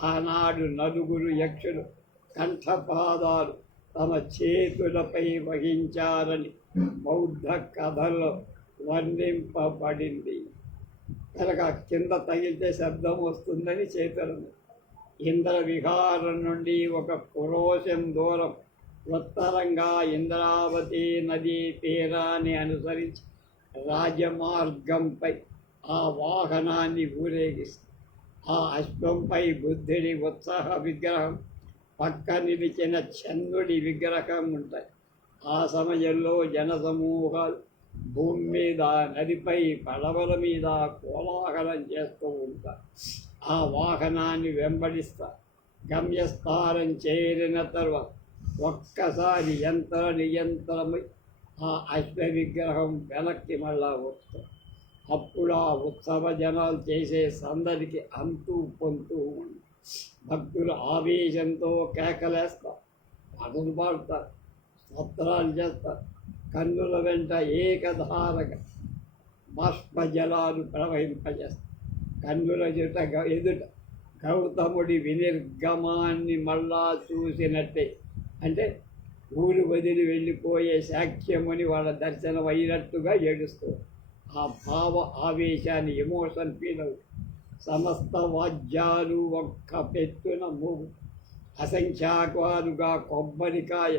ఆనాడు 4 యక్షులు కంఠపాదాలు తమ చేతులపై వహించారని బౌద్ధ కథలో వర్ణింపబడింది. కనుక కింద తగిలితే శబ్దం వస్తుందని చేతులను ఇంద్ర విహారం నుండి ఒక క్రోశం దూరం ఉత్తరంగా ఇంద్రావతి నదీ తీరాన్ని అనుసరించి రాజమార్గంపై ఆ వాహనాన్ని ఊరేగిస్తారు. ఆ అశ్వంపై బుద్ధుడి ఉత్సాహ విగ్రహం, పక్క నిలిచిన చంద్రుడి విగ్రహం ఉంటాయి. ఆ సమయంలో జనసమూహాలు భూమి మీద, నదిపై, పడవల మీద కోలాహలం చేస్తూ ఉంటారు. ఆ వాహనాన్ని వెంబడిస్తారు. గమ్యస్థానం చేరిన తర్వాత ఒక్కసారి యంత్ర నియంత్రమై ఆ అశ్వ విగ్రహం వెనక్కి మళ్ళా వస్తుంది. అప్పుడు ఆ ఉత్సవ జనాలు చేసే సందడికి అంతూ పొంతూ ఉంది. భక్తులు ఆవేశంతో కేకలేస్తారు, పాటలు పాడతారు, స్తోత్రాలు చేస్తారు. కన్నుల వెంట ఏకధారగా బాష్ప జలాలు ప్రవహింపజేస్తారు. కన్నుల ఎదుట గౌతముడి వినిర్గమాన్ని మళ్ళా చూసినట్టే, అంటే ఊరు వదిలి వెళ్ళిపోయే సాక్ష్యమని వాళ్ళ దర్శనం అయినట్టుగా ఏడుస్తారు. ఆ భావ ఆవేశాన్ని ఎమోషన్ ఫీల్ అవుతుంది. సమస్త వాద్యాలు ఒక్క పెట్టున మూగు, అసంఖ్యాకాలుగా కొబ్బరికాయ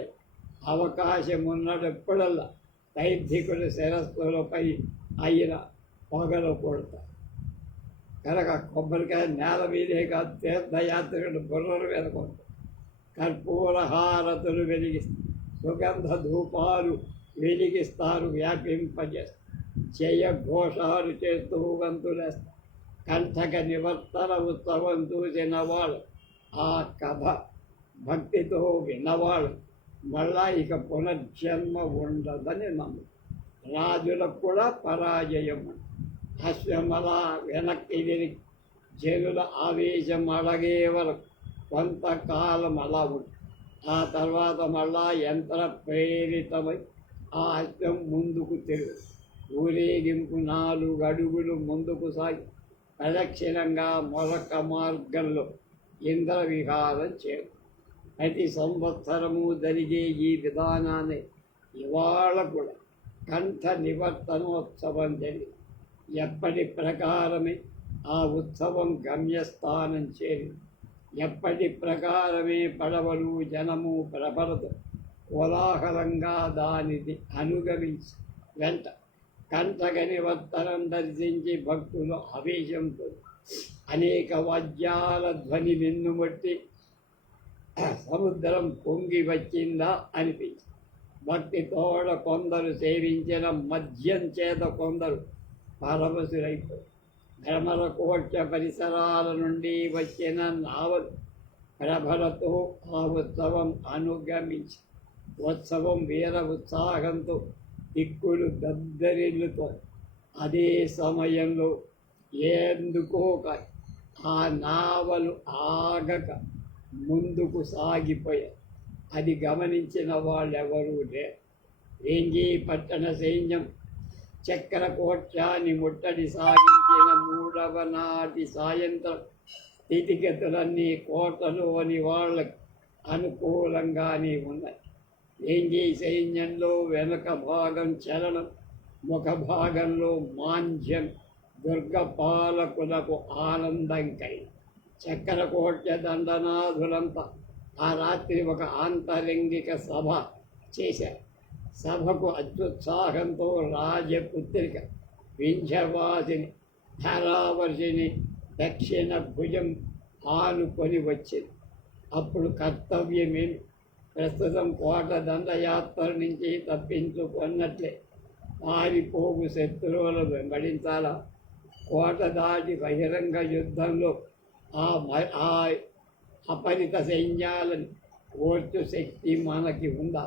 అవకాశం ఉన్నప్పుడల్లా దైర్ఘికుడు శిరస్సులపై అయిన పొగలు కొడతారు. కనుక కొబ్బరికాయ నేల మీదే కాదు, తీర్థయాత్రికుడు బుర్రలు వెనుకుంటారు. కర్పూర హారతులు వెలిగిస్తారు, సుగంధ ధూపాలు వెలిగిస్తారు, వ్యాపింపజేస్తారు, జయ ఘోషాలు చేస్తూ గంతులేస్తారు. కంఠక నివర్తన ఉత్సవం చూసిన వాళ్ళు, ఆ కథ భక్తితో విన్నవాళ్ళు మళ్ళా ఇక పునర్జన్మ ఉండదని నమ్ముతారు. రాజులకు కూడా పరాజయం. అశ్వమల వెనక్కి విరిగి జనుల ఆవేశం అడగే వరకు కొంతకాలం అలా ఉంది. ఆ తర్వాత మళ్ళా యంత్ర ప్రేరితమై ఆ అశ్వం ముందుకు తిరుగు ఊరేగింపు 4 అడుగులు ముందుకు సాగి ప్రదక్షిణంగా మరొక మార్గంలో ఇంద్ర విహారం చేరు. ప్రతి సంవత్సరము జరిగే ఈ విధానాన్ని ఇవాళ కూడా కంఠ నివర్తనోత్సవం జరిగి ఎప్పటి ప్రకారమే ఆ ఉత్సవం గమ్యస్థానం చేరి, ఎప్పటి ప్రకారమే పడవలు, జనము, ప్రబలతో కోలాహలంగా దానిని అనుగమించి వెంట కంఠక నివర్తనం దర్శించి భక్తులు ఆవేశంతో అనేక వాద్యాల ధ్వని నిన్నుబట్టి సముద్రం పొంగి వచ్చిందా అనిపించింది. భక్తి తోడ కొందరు సేవించిన మద్యం చేత కొందరు పరవశులైపోయి భ్రమర కోట్ల పరిసరాల నుండి వచ్చిన నావలు ప్రభలతో ఆ ఉత్సవం అనుగమించి ఉత్సవం వీర ఉత్సాహంతో దిక్కులు దద్దరిల్లుతో అదే సమయంలో ఎందుకో ఆ నావలు ఆగక ముందుకు సాగిపోయాయి. అది గమనించిన వాళ్ళెవరూ లేరు. వేంగి పట్టణ సైన్యం చక్రకోట్యాన్ని ముట్టడి సాగించిన 3వ నాటి సాయంత్రం స్థితిగతులన్నీ కోటలోని వాళ్ళకు అనుకూలంగానే ఉన్నాయి. వేంగి సైన్యంలో వెనుక భాగం చలనం, ముఖ భాగంలో మాంద్యం దుర్గపాలకులకు ఆనందం కలిగి చక్రకోట్య దండనాథులంతా ఆ రాత్రి ఒక ఆంతరంగిక సభ చేశారు. సభకు అత్యుత్సాహంతో రాజపుత్రిక వింధ్యవాసిని ధారావర్షిని దక్షిణ భుజం ఆనుకొని వచ్చింది. అప్పుడు కర్తవ్యమేమి? ప్రస్తుతం కోట దండయాత్ర నుంచి తప్పించుకున్నట్లే పారిపోగు శత్రువులు వెంబడించాలా? కోట దాటి బహిరంగ యుద్ధంలో ఆ అపరిత సైన్యాలను ఓర్చు శక్తి మనకి ఉందా?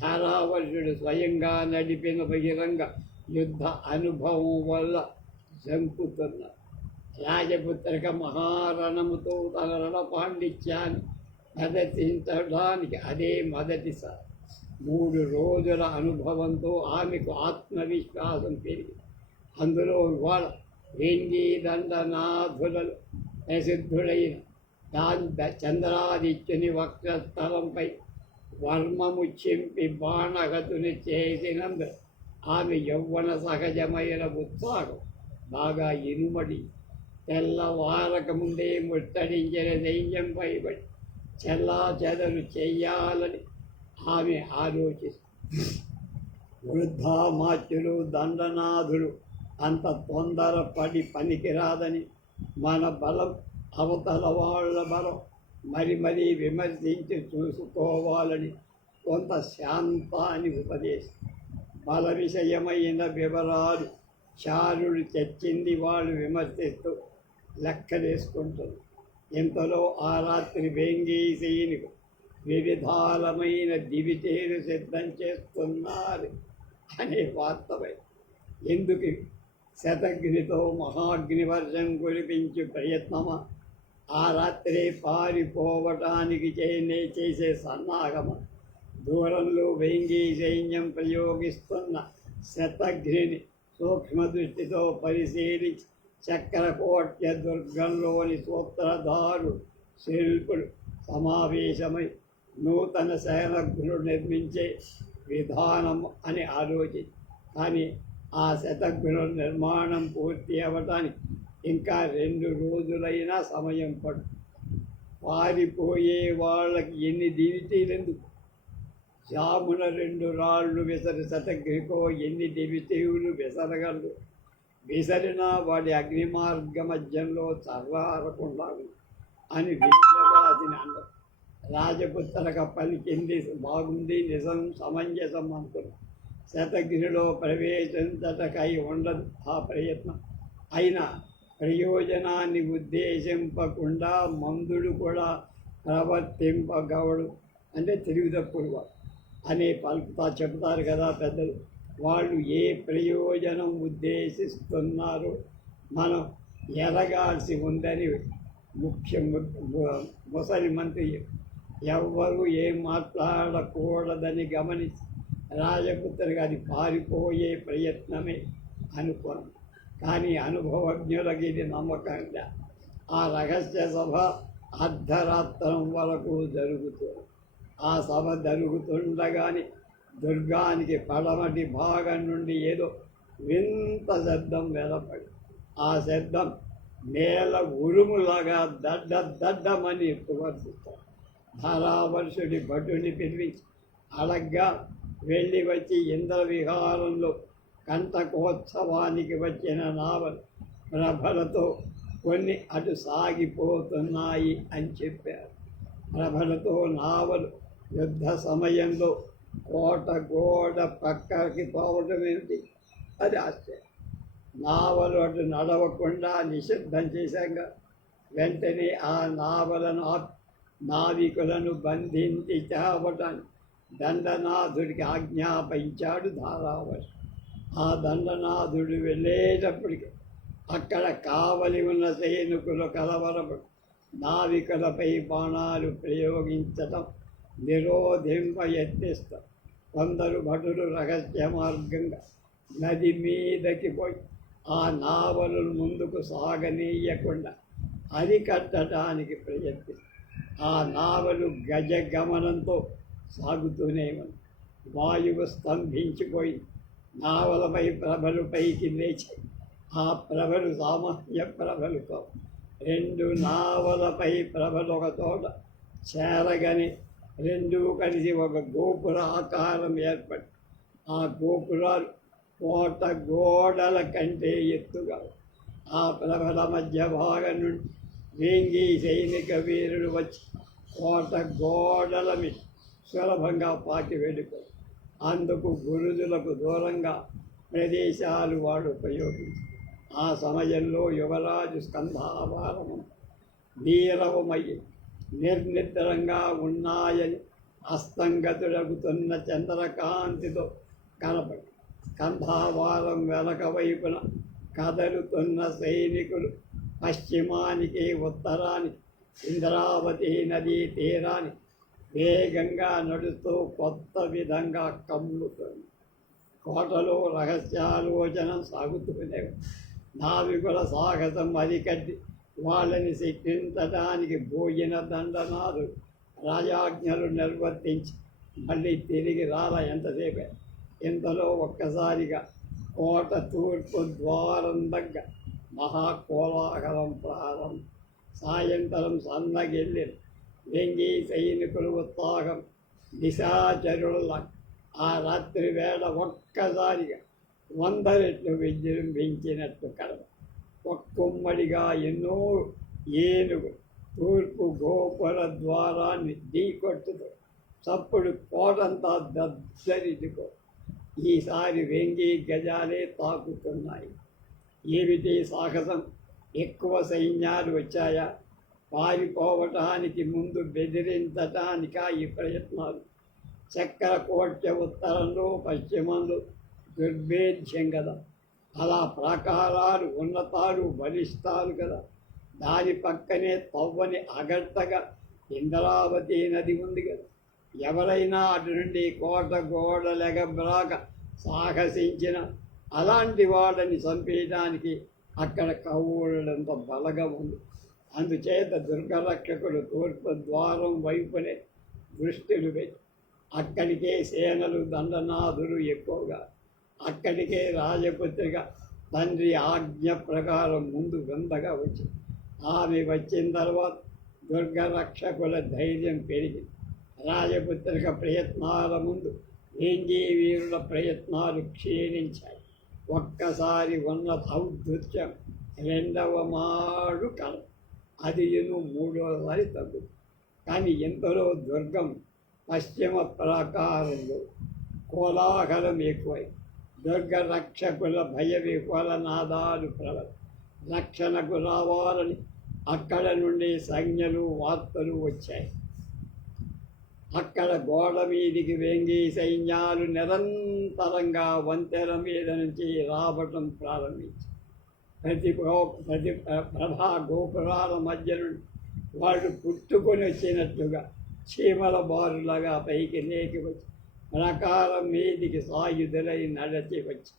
ధారావర్షుడు స్వయంగా నడిపిన బహిరంగ యుద్ధ అనుభవం వల్ల జంకుతున్న రాజపుత్రిక మహారణముతో తన రణ పాండిత్యాన్ని ప్రదర్శించడానికి అదే మొదటిసారి. 3 రోజుల అనుభవంతో ఆమెకు ఆత్మవిశ్వాసం పెరిగి అందులో ఇవాళ వేంగి దండనాథులలో ప్రసిద్ధుడైన చంద్రాదిత్యుని వక్షస్థలంపై వర్మము చింపి బాణగతుని చేసినందు ఆమె యౌవన సహజమైన ఉత్సాహం బాగా ఇనుమడి తెల్లవారక ముందే ముట్టడించిన దెయ్యంపై పడి చెల్లా చెదలు చెయ్యాలని ఆమె ఆలోచిస్తుంది. వృద్ధామాత్యులు దండనాథులు అంత తొందరపడి పనికిరాదని, మన బలం అవతల వాళ్ళ బలం మరీ విమర్శించి చూసుకోవాలని కొంత శాంతాన్ని ఉపదేశం. బల విషయమైన వివరాలు చారుడు తెచ్చింది వాళ్ళు విమర్శిస్తూ లెక్కలేసుకుంటుంది. ఇంతలో ఆ రాత్రి వేంగీసేని వివిధాలమైన దివితేలు సిద్ధం చేస్తున్నారు అనే వార్తపై ఎందుకు శతగ్నితో మహాగ్ని వర్షం కురిపించే ప్రయత్నమా, ఆ రాత్రే పారిపోవటానికి చేసే సన్నాహమా, దూరంలో వేంగీ సైన్యం ప్రయోగిస్తున్న శతఘ్నిని సూక్ష్మ దృష్టితో పరిశీలించి చక్రకోట్య దుర్గంలోని సూత్రధారు శిల్పులు సమావేశమై నూతన శయనగృహులు నిర్మించే విధానం అని ఆలోచించి, కానీ ఆ శతగృహ నిర్మాణం పూర్తి అవ్వటానికి ఇంకా 2 రోజులైనా సమయం పడు. పారిపోయే వాళ్ళకి ఎన్ని దివిటీలెందుకు? జామున 2 రాళ్ళు విసరి శతగ్రికో ఎన్ని దివిటీవులు విసరగలరు? విసరినా వాడి అగ్ని మార్గ మధ్యంలో చర్రారకుండా అని విద్యవాదిని అన్నారు. రాజపుత్రక పలికింది బాగుంది, నిజం, సమంజసం అనుకున్నారు. శతగిరిలో ప్రవేశించటకై ఉండదు ఆ ప్రయత్నం. అయినా ప్రయోజనాన్ని ఉద్దేశింపకుండా మందుడు కూడా ప్రవర్తింపగవడు, అంటే తెలివితప్పుడు అనే చెప్తారు కదా పెద్దలు. వాళ్ళు ఏ ప్రయోజనం ఉద్దేశిస్తున్నారో మనం ఎరగాల్సి ఉందని ముసలి మంత్రి ఎవ్వరూ ఏం మాట్లాడకూడదని గమనించి రాజపుత్రికి అది పారిపోయే ప్రయత్నమే అనుకోను. కానీ అనుభవజ్ఞులకి ఇది నమ్మకంగా ఆ రహస్య సభ అర్ధరాత్రం వరకు జరుగుతుంది. ఆ సభ జరుగుతుండగానే దుర్గానికి పడమటి భాగం నుండి ఏదో వింత శబ్దం వెలపడి, ఆ శబ్దం నేల ఉరుములాగా దడ్డమని వర్షిస్తారు. ధారావర్షుడి భటుని పిలిపించి అడగ్గా వెళ్ళి వచ్చి ఇంద్రవిహారంలో కంటకోత్సవానికి వచ్చిన నావలు ప్రభలతో కొన్ని అటు సాగిపోతున్నాయి అని చెప్పారు. ప్రభలతో నావలు యుద్ధ సమయంలో కోట గోడ పక్కకి పోవటం ఏమిటి? అది ఆశ్చర్యం. నావలు అటు నడవకుండా నిషిద్ధం చేశాక వెంటనే ఆ నావలను నావికులను బంధించి తేవటాన్ని దండనాథుడికి ఆజ్ఞాపించాడు ధారావర్షుడు. ఆ దండనాథుడు వెళ్ళేటప్పటికి అక్కడ కావలి ఉన్న సైనికులు కలవరపడు నావికులపై బాణాలు ప్రయోగించటం నిరోధింప యత్నిస్తారు. కొందరు భటులు రహస్య మార్గంగా నది మీదకి పోయి ఆ నావలను ముందుకు సాగనీయకుండా అరికట్టడానికి ప్రయత్నిస్తారు. ఆ నావలు గజగమనంతో సాగుతూనే ఉంది. వాయువు స్తంభించిపోయి నావలపై ప్రభలు పైకి లేచి ఆ ప్రభలు సామాన్య ప్రభలు కావు. 2 నావలపై ప్రభలు ఒక చోట చేరగని 2 కలిసి ఒక గోపుర ఆకారం ఏర్పడి ఆ గోపురాలు కోట గోడల కంటే ఎత్తుగా, ఆ ప్రభల మధ్య భాగం నుండి వేంగి సైనిక వీరులు వచ్చి కోట గోడల మీద సులభంగా పాకి వెళ్ళిపోయి అందుకు గురుజులకు దూరంగా ప్రదేశాలు వాడు ఉపయోగించి ఆ సమయంలో యువరాజు స్కంధాభారము నీరవమయ్యి నిర్నిద్రంగా ఉన్నాయని అస్తంగతుడగుతున్న చంద్రకాంతితో కనపడి స్కంధావారం వెనక వైపున కదలుతున్న సైనికులు పశ్చిమానికి ఉత్తరానికి ఇంద్రావతి నదీ తీరానికి వేగంగా నడుస్తూ కొత్త విధంగా కమ్ముతుంది. కోటలో రహస్యాలోచన సాగుతూనే నావికుల సాహసం అరికట్టి వాళ్ళని శిక్షించడానికి భోజన దండనాథుడు రాజాజ్ఞలు నిర్వర్తించి మళ్ళీ తిరిగి ఎంతసేపే. ఇంతలో ఒక్కసారిగా కోట తూర్పు ద్వారం దగ్గర మహాకోలాహలం ప్రారంభం. సాయంత్రం సన్నగిల్లి వెంగి సైనికులు ఉత్సాహం. నిశాచరుల ఆ రాత్రి వేళ ఒక్కసారిగా 100 రెట్లు విజృంభించినట్టు కలవ. ఒక్కొమ్మడిగా ఎన్నో ఏనుగులు తూర్పు గోపుర ద్వారాన్ని ఢీకొట్టుతూ చప్పుడు కోటంతా దద్దరిదిగో. ఈసారి వెంగి గజాలే తాకుతున్నాయి. ఏమిటి సాహసం? ఎక్కువ సైన్యాలు వచ్చాయా? పారిపోవటానికి ముందు బెదిరించటానికా ఈ ప్రయత్నాలు? చక్రకోట్య ఉత్తరంలో పశ్చిమంలో దుర్భేద్యం కదా. అలా ప్రాకారాలు ఉన్నతాలు బలిష్టాలు కదా. దాని పక్కనే తవ్వని అగట్టగా ఇంద్రావతి నది ఉంది కదా. ఎవరైనా అటు నుండి కోట గోడలెగబ్రాక సాహసించిన అలాంటి వాళ్ళని చంపేయడానికి అక్కడ కవులంత బలగా ఉంది. అందుచేత దుర్గరక్షకుడు తూర్పు ద్వారం వైపునే దృష్టిలు పెట్టి అక్కడికే సేనలు దండనాథులు ఎక్కువగా. అక్కడికే రాజపుత్రిక తండ్రి ఆజ్ఞ ప్రకారం ముందు విందగా వచ్చింది. ఆమె వచ్చిన తర్వాత దుర్గరక్షకుల ధైర్యం పెరిగింది. రాజపుత్రిక ప్రయత్నాల ముందు వేంగి వీరుల ప్రయత్నాలు క్షీణించాయి. ఒక్కసారి ఉన్న ఔద్ధత్యం రెండవ మాడు కల, అది మూడోసారి తగ్గుతుంది. కానీ ఎంతలో దుర్గం పశ్చిమ ప్రాకారంలో కోలాహలం ఎక్కువై దుర్గ రక్షకుల భయ విఫలనాదాలు రక్షణకు రావాలని అక్కడ నుండి సంజ్ఞలు వార్తలు వచ్చాయి. అక్కడ గోడ మీదికి వెంగి సైన్యాలు నిరంతరంగా వంతెన మీద నుంచి రావటం ప్రారంభించి ప్రతి ప్రభా గోపురాల మధ్య నుండి వాళ్ళు పుట్టుకొని వచ్చినట్లుగా చీమల బారులాగా పైకి లేకి వచ్చి ప్రకారం మీదికి సాయుధులై నడచి వచ్చి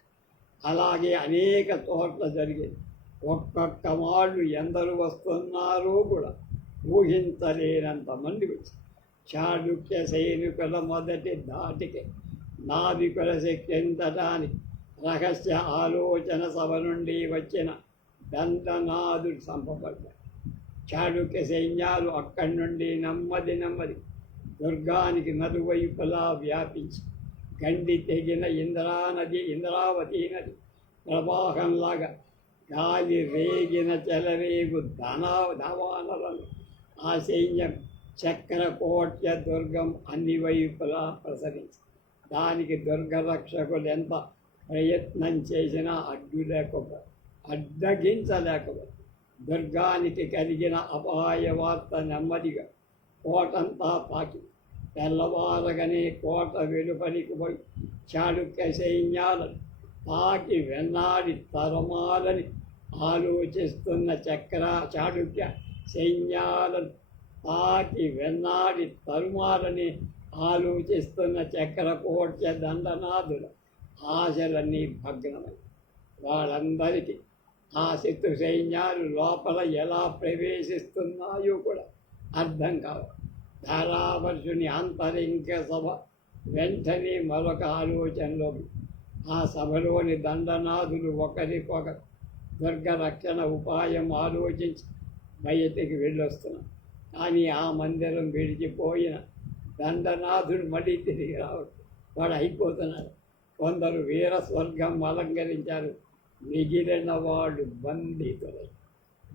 అలాగే అనేక చోట్ల జరిగింది. ఒక్కొక్క వాళ్ళు ఎందరు వస్తున్నారో కూడా ఊహించలేనంత మంది వచ్చి చాళుక్య సైనికుల మొదటి దాటికి నావికుల శక్తించడానికి రహస్య ఆలోచన సభ నుండి వచ్చిన దండనాథుడు చంపబడ్డాడు. చాళుక్య సైన్యాలు అక్కడి నుండి నెమ్మది దుర్గానికి నలువైపులా వ్యాపించి గండి తెగిన ఇంద్రావతి నది ప్రవాహంలాగా గాలి రేగిన చెలరేగు ధవానలను ఆ సైన్యం చక్రకోట్య దుర్గం అన్ని వైపులా ప్రసరించి దానికి దుర్గరక్షకులు ఎంత ప్రయత్నం చేసినా అడ్డగించలేకపోయి దుర్గానికి కలిగిన అపాయ వార్త నెమ్మదిగా కోటంతా తాకి తెల్లవారగానే కోట వెలుపలికి పోయి చాళుక్య సైన్యాలను తాకి వెన్నాడి తరమాలని ఆలోచిస్తున్న చాళుక్య సైన్యాలను తాకి వెన్నాడి తరుమాలని ఆలోచిస్తున్న చక్రకోట్య దండనాథుల ఆశలన్నీ భగ్నమై వాళ్ళందరికీ ఆ శత్రు సైన్యాలు లోపల ఎలా ప్రవేశిస్తున్నాయో కూడా అర్థం కావు. ధారావర్షుని ఆంతరింక సభ వెంటనే మరొక ఆలోచనలోకి ఆ సభలోని దండనాథులు ఒకరికొకరు దుర్గరక్షణ ఉపాయం ఆలోచించి బయటికి వెళ్ళొస్తున్నాం. కానీ ఆ మందిరం విడిచిపోయిన దండనాథుడు మళ్ళీ తిరిగి రావడం వాడు అయిపోతున్నారు. కొందరు వీర స్వర్గం అలంకరించారు, మిగిలిన వాళ్ళు బంధితులై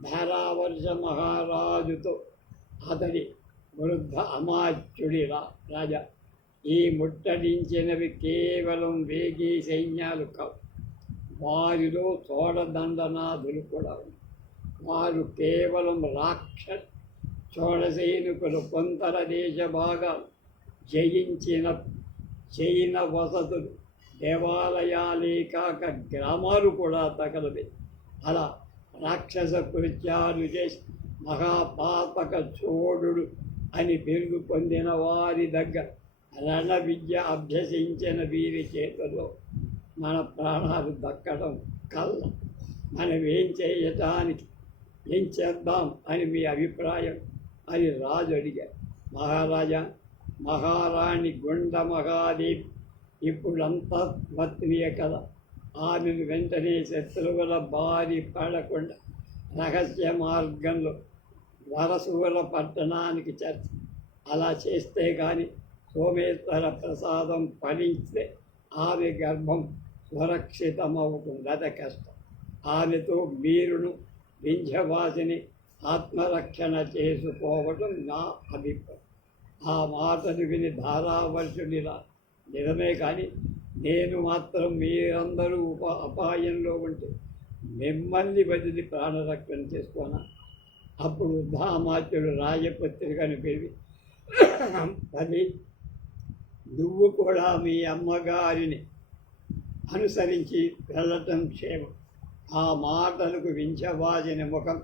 ధారావర్ష మహారాజుతో అతడి వృద్ధ అమాత్యుడి రాజా ఈ ముట్టడించినవి కేవలం వేగి సైన్యాలు కావు, వారిలో చోళదండనాథులు కూడా ఉన్నారు. వారు కేవలం చోళ సైనికులు కొంతర దేశ భాగాలు జైన వసతులు దేవాలయాలే కాక గ్రామాలు కూడా తగలవి. అలా రాక్షస కృత్యాలు చేసి మహాపాపక చోడుడు అని బిరుదు పొందిన వారి దగ్గర రణ విద్య అభ్యసించిన వీరి చేతిలో మన ప్రాణాలు దక్కడం కల్ల. మనం ఏం చేద్దాం అని మీ అభిప్రాయం అని రాజు అడిగారు. మహారాజా, మహారాణి గుండ మహాదేవి ఇప్పుడంతా పత్నియే కదా, ఆమెను వెంటనే శత్రువుల బారి పడకుండా రహస్య మార్గంలో వరసూల పట్టణానికి చేర్చి అలా చేస్తే కానీ సోమేశ్వర ప్రసాదం ఫలిస్తే ఆమె గర్భం సురక్షితమవుతుంది. అది కష్టం. ఆమెతో మీరును వింధ్యవాసిని ఆత్మరక్షణ చేసుకోవడం నా అభిప్రాయం. ఆ మాటను విని ధారావర్షునిలా నిజమే కానీ నేను మాత్రం మీరందరూ అపాయంలో ఉంటే మిమ్మల్ని వదిలి ప్రాణరక్షణ చేసుకోనా? అప్పుడు వృద్ధామాత్యుడు రాజపత్రికను పిలిపి, అది నువ్వు కూడా మీ అమ్మగారిని అనుసరించి వెళ్ళటం క్షేమం. ఆ మాటలకు వింధ్యవాసిని ముఖం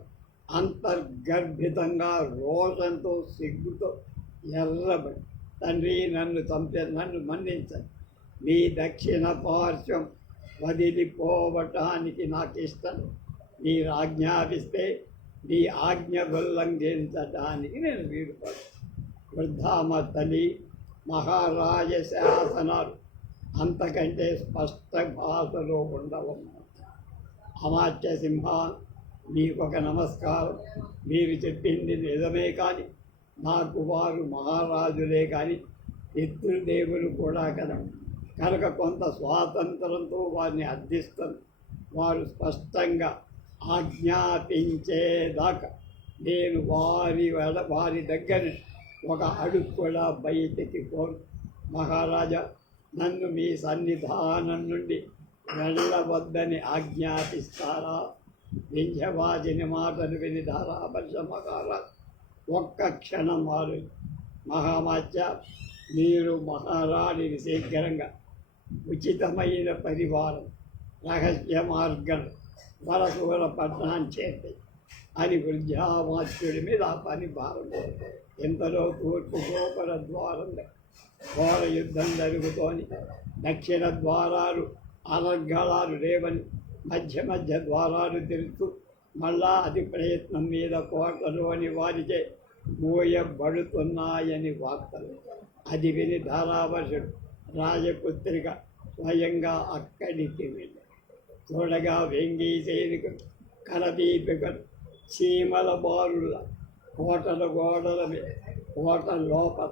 అంతర్గర్భితంగా రోషంతో సిగ్గుతో ఎర్రబడి, తండ్రి నన్ను మన్నించండి, మీ దక్షిణ పార్శ్వం వదిలిపోవటానికి నాకు ఇష్టం. మీరు ఆజ్ఞాపిస్తే మీ ఆజ్ఞ ఉల్లంఘించటానికి నేను వీలుపడు. వృద్ధామ తల్లి మహారాజ శాసనాలు అంతకంటే స్పష్ట భాషలో ఉండవన్నమాట. అమాత్య సింహ, మీకొక నమస్కారం. మీరు చెప్పింది నిజమే కానీ నాకు వారు మహారాజులే కానీ పితృదేవులు కూడా కదా. కనుక కొంత స్వాతంత్రంతో వారిని అర్థిస్తాను. వారు స్పష్టంగా ఆజ్ఞాపించేదాకా నేను వారి దగ్గర ఒక అడుగు కూడా బయటికి పోను. మహారాజా, నన్ను మీ సన్నిధానం నుండి వెళ్ళవద్దని ఆజ్ఞాపిస్తారా? వింధ్యవాసిని మాటను విని ధారావర్ష మహారాజు ఒక్క క్షణం వారు, మహామాత్య, మీరు మహారాణిని శీఘ్రంగా ఉచితమైన పరివారం రహస్య మార్గం వరసూల పట్టణాన్ని చేర్చి అని వృద్ధామాత్యుడి మీద ఆ పని భారం. ఇంతలో తూర్పు గోపుర ద్వారంలో ఘోర యుద్ధం జరుగుతోంది. దక్షిణ ద్వారాలు అనర్గళాలు లేవని మధ్య మధ్య ద్వారాలు తెరుస్తూ మళ్ళా అతి ప్రయత్నం మీద కోటలోని వారిచే మోయబడుతున్నాయని వార్తలు. అది విని ధారావర్షుడు రాజపుత్రిక స్వయంగా అక్కడికి వెళ్ళి చూడగా వెంగీ సైనికులు కరదీపికలు చీమల బారుల కోటల గోడల మీద కోట లోపల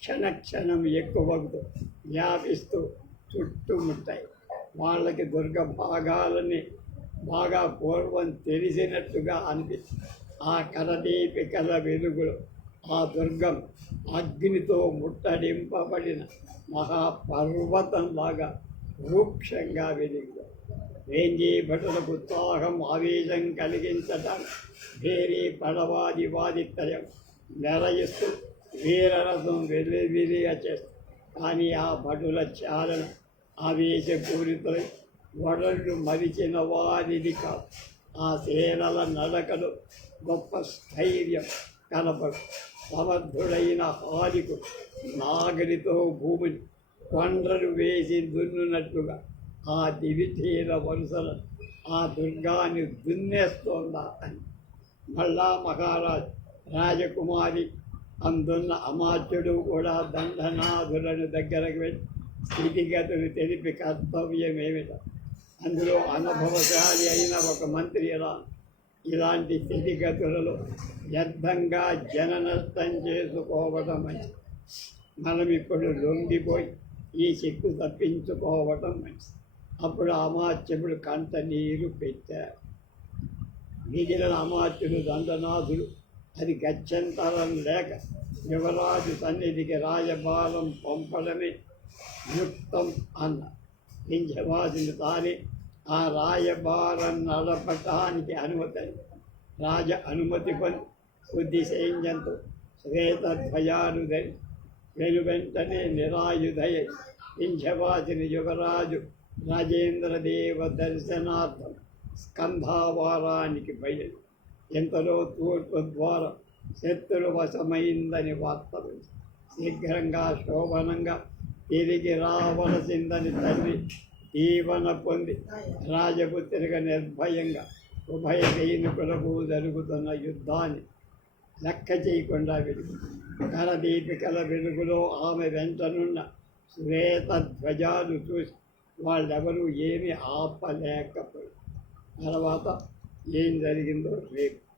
క్షణక్షణం ఎక్కువగుతూ వ్యాపిస్తూ చుట్టుముట్టాయి. వాళ్ళకి దుర్గ భాగాలని బాగా పూర్వం తెలిసినట్టుగా అనిపిస్తుంది. ఆ కరదీపికల వెలుగులు ఆ దుర్గం అగ్నితో ముట్టడింపబడిన మహాపర్వతంలాగా వృక్షంగా వెలిగింది. వేంగి భటులకు ఉత్సాహం ఆవేశం కలిగించటానికి వేరే పడవాది వాదిత్రయం నెరయిస్తూ వీరరసం వెలివిరిగా చేస్తుంది. కానీ ఆ భటుల చాలన ఆవేశపూరితులై వడళ్ళు మరిచిన వారిది కాదు. ఆ సేనల నడకలు గొప్ప స్థైర్యం కనపడు. సమర్థుడైన హారికుడు నాగలితో భూమిని కొండలు వేసి దున్నున్నట్లుగా ఆ దివితీర వరుసలు ఆ దుర్గాన్ని దున్నేస్తోందా అని. మళ్ళా మహారాజు రాజకుమారి అందున్న అమాత్యుడు కూడా దండనాథులను దగ్గరకు వెళ్ళి స్థితిగతులు తెలిపి కర్తవ్యం ఏమిటో. అందులో అనుభవశాలి అయిన ఒక మంత్రి ఇలాంటి స్థితిగతులలో వ్యర్థంగా జన నష్టం చేసుకోవటం మంచిది. మనం ఇప్పుడు లొంగిపోయి ఈ చిక్కు తప్పించుకోవటం మంచిది. అప్పుడు అమాత్యుడు కంట నీరు పెట్టారు. మిగిలిన అమాత్యుడు దండనాథుడు అది గత్యంతరం లేక యువరాజు సన్నిధికి రాజబాలం పంపడమే యుక్తం అన్న. వింధ్యవాసిని తానే ఆ రాయబారం నడపటానికి అనుమతి అనుమతి పొంది బుద్ధి సైన్యంతో శ్వేతధ్వజాలు వెనువెంటనే నిరాయుధయ వింధ్యవాసిని యువరాజు రాజేంద్రదేవ దర్శనార్థం స్కంధావారానికి బయలు. ఇంతలో తూర్పు ద్వారం శత్రు వశమైందని వార్త. శీఘ్రంగా శోభనంగా తిరిగి రావలసిందని తల్లి దీవన పొంది రాజపుత్రిక నిర్భయంగా ఉభయ సైనికులకు జరుగుతున్న యుద్ధాన్ని లెక్క చేయకుండా వెలుగు కరదీపికల వెలుగులో ఆమె వెంటనున్న శ్వేతధ్వజాలు చూసి వాళ్ళెవరూ ఏమీ ఆపలేకపోయారు. తర్వాత ఏం జరిగిందో రేపు